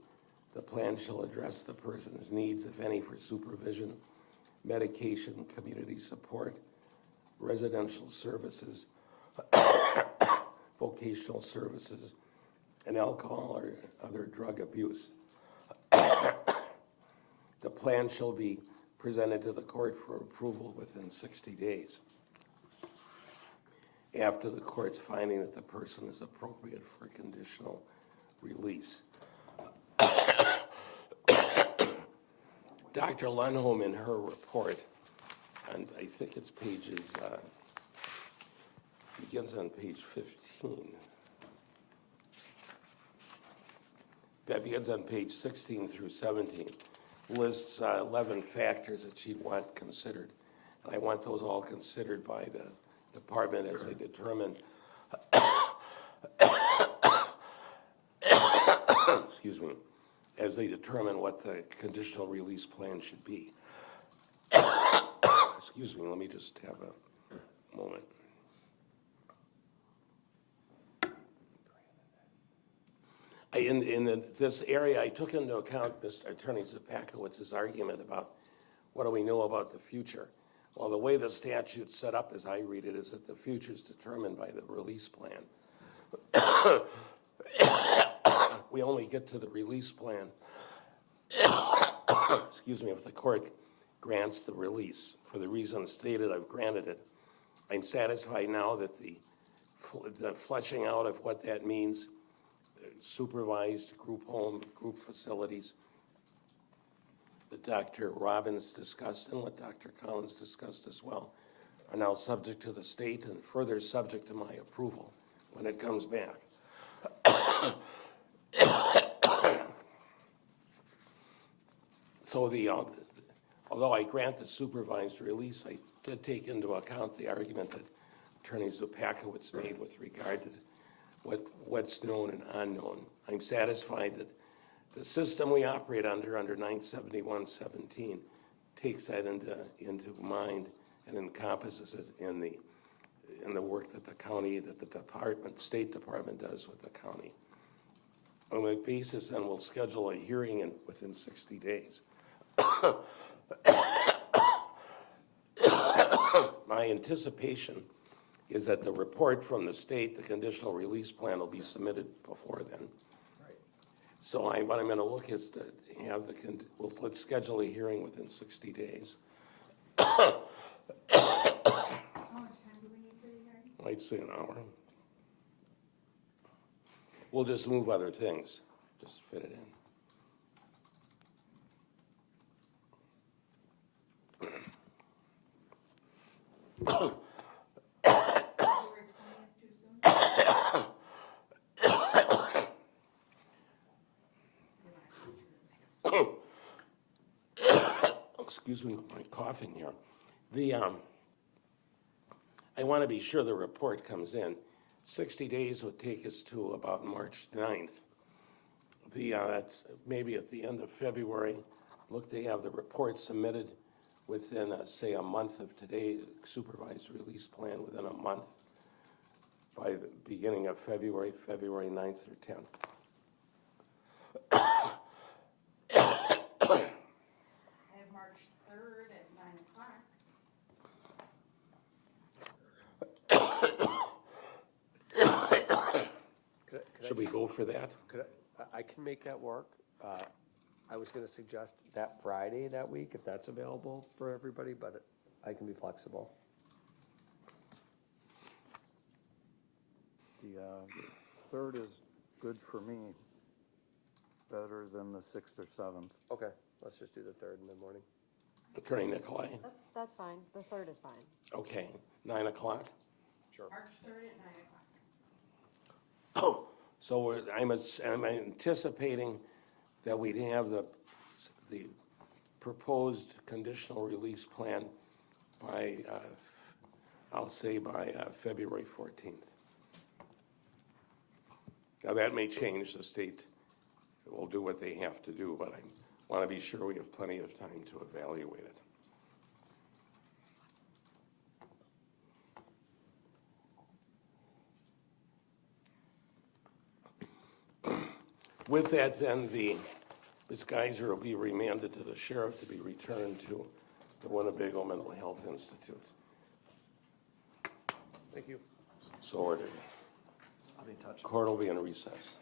The plan shall address the person's needs, if any, for supervision, medication, community support, residential services, vocational services, and alcohol or other drug abuse. The plan shall be presented to the court for approval within 60 days after the court's finding that the person is appropriate for conditional release. Dr. Lundholm, in her report, and I think it's begins on page 15. That begins on page 16 through 17, lists 11 factors that she'd want considered. And I want those all considered by the department as they determine, excuse me, as they determine what the conditional release plan should be. Excuse me, let me just have a moment. In this area, I took into account Mr. Attorney Zapakowitz's argument about what do we know about the future. Well, the way the statute's set up, as I read it, is that the future is determined by the release plan. We only get to the release plan, excuse me, if the court grants the release. For the reasons stated, I've granted it. I'm satisfied now that the fleshing out of what that means, supervised group home, group facilities, that Dr. Robbins discussed and what Dr. Collins discussed as well, are now subject to the state and further subject to my approval when it comes back. So although I grant the supervised release, I did take into account the argument that Attorney Zapakowitz made with regard to what's known and unknown. I'm satisfied that the system we operate under 971-17, takes that into mind and encompasses it in the work that the county, that the State Department does with the county. On that basis, then we'll schedule a hearing within 60 days. My anticipation is that the report from the state, the conditional release plan, will be submitted before then. Right. So what I'm going to look is to have let's schedule a hearing within 60 days. How much time do we need for the hearing? I'd say an hour. We'll just move other things, just fit it in. Excuse me, my coughing here. I want to be sure the report comes in. 60 days would take us to about March 9th. That's maybe at the end of February. Look to have the report submitted within, say, a month of today, supervised release plan within a month, by the beginning of February 9th or 10th. I have March 3rd at 9 o'clock. Should we go for that? I can make that work. I was going to suggest that Friday that week, if that's available for everybody, but I can be flexible. The 3rd is good for me, better than the 6th or 7th. Okay, let's just do the 3rd in the morning. Attorney Nicolai? That's fine. The 3rd is fine. Okay, 9 o'clock? Sure. March 3rd at 9 o'clock. Oh, so I'm anticipating that we'd have the proposed conditional release plan by, I'll say by February 14th. Now that may change. The state will do what they have to do, but I want to be sure we have plenty of time to evaluate it. With that, then, Ms. Geyser will be remanded to the sheriff to be returned to the Winnebago Mental Health Institute. Thank you. So ordered. I'll be in touch. Court will be in recess.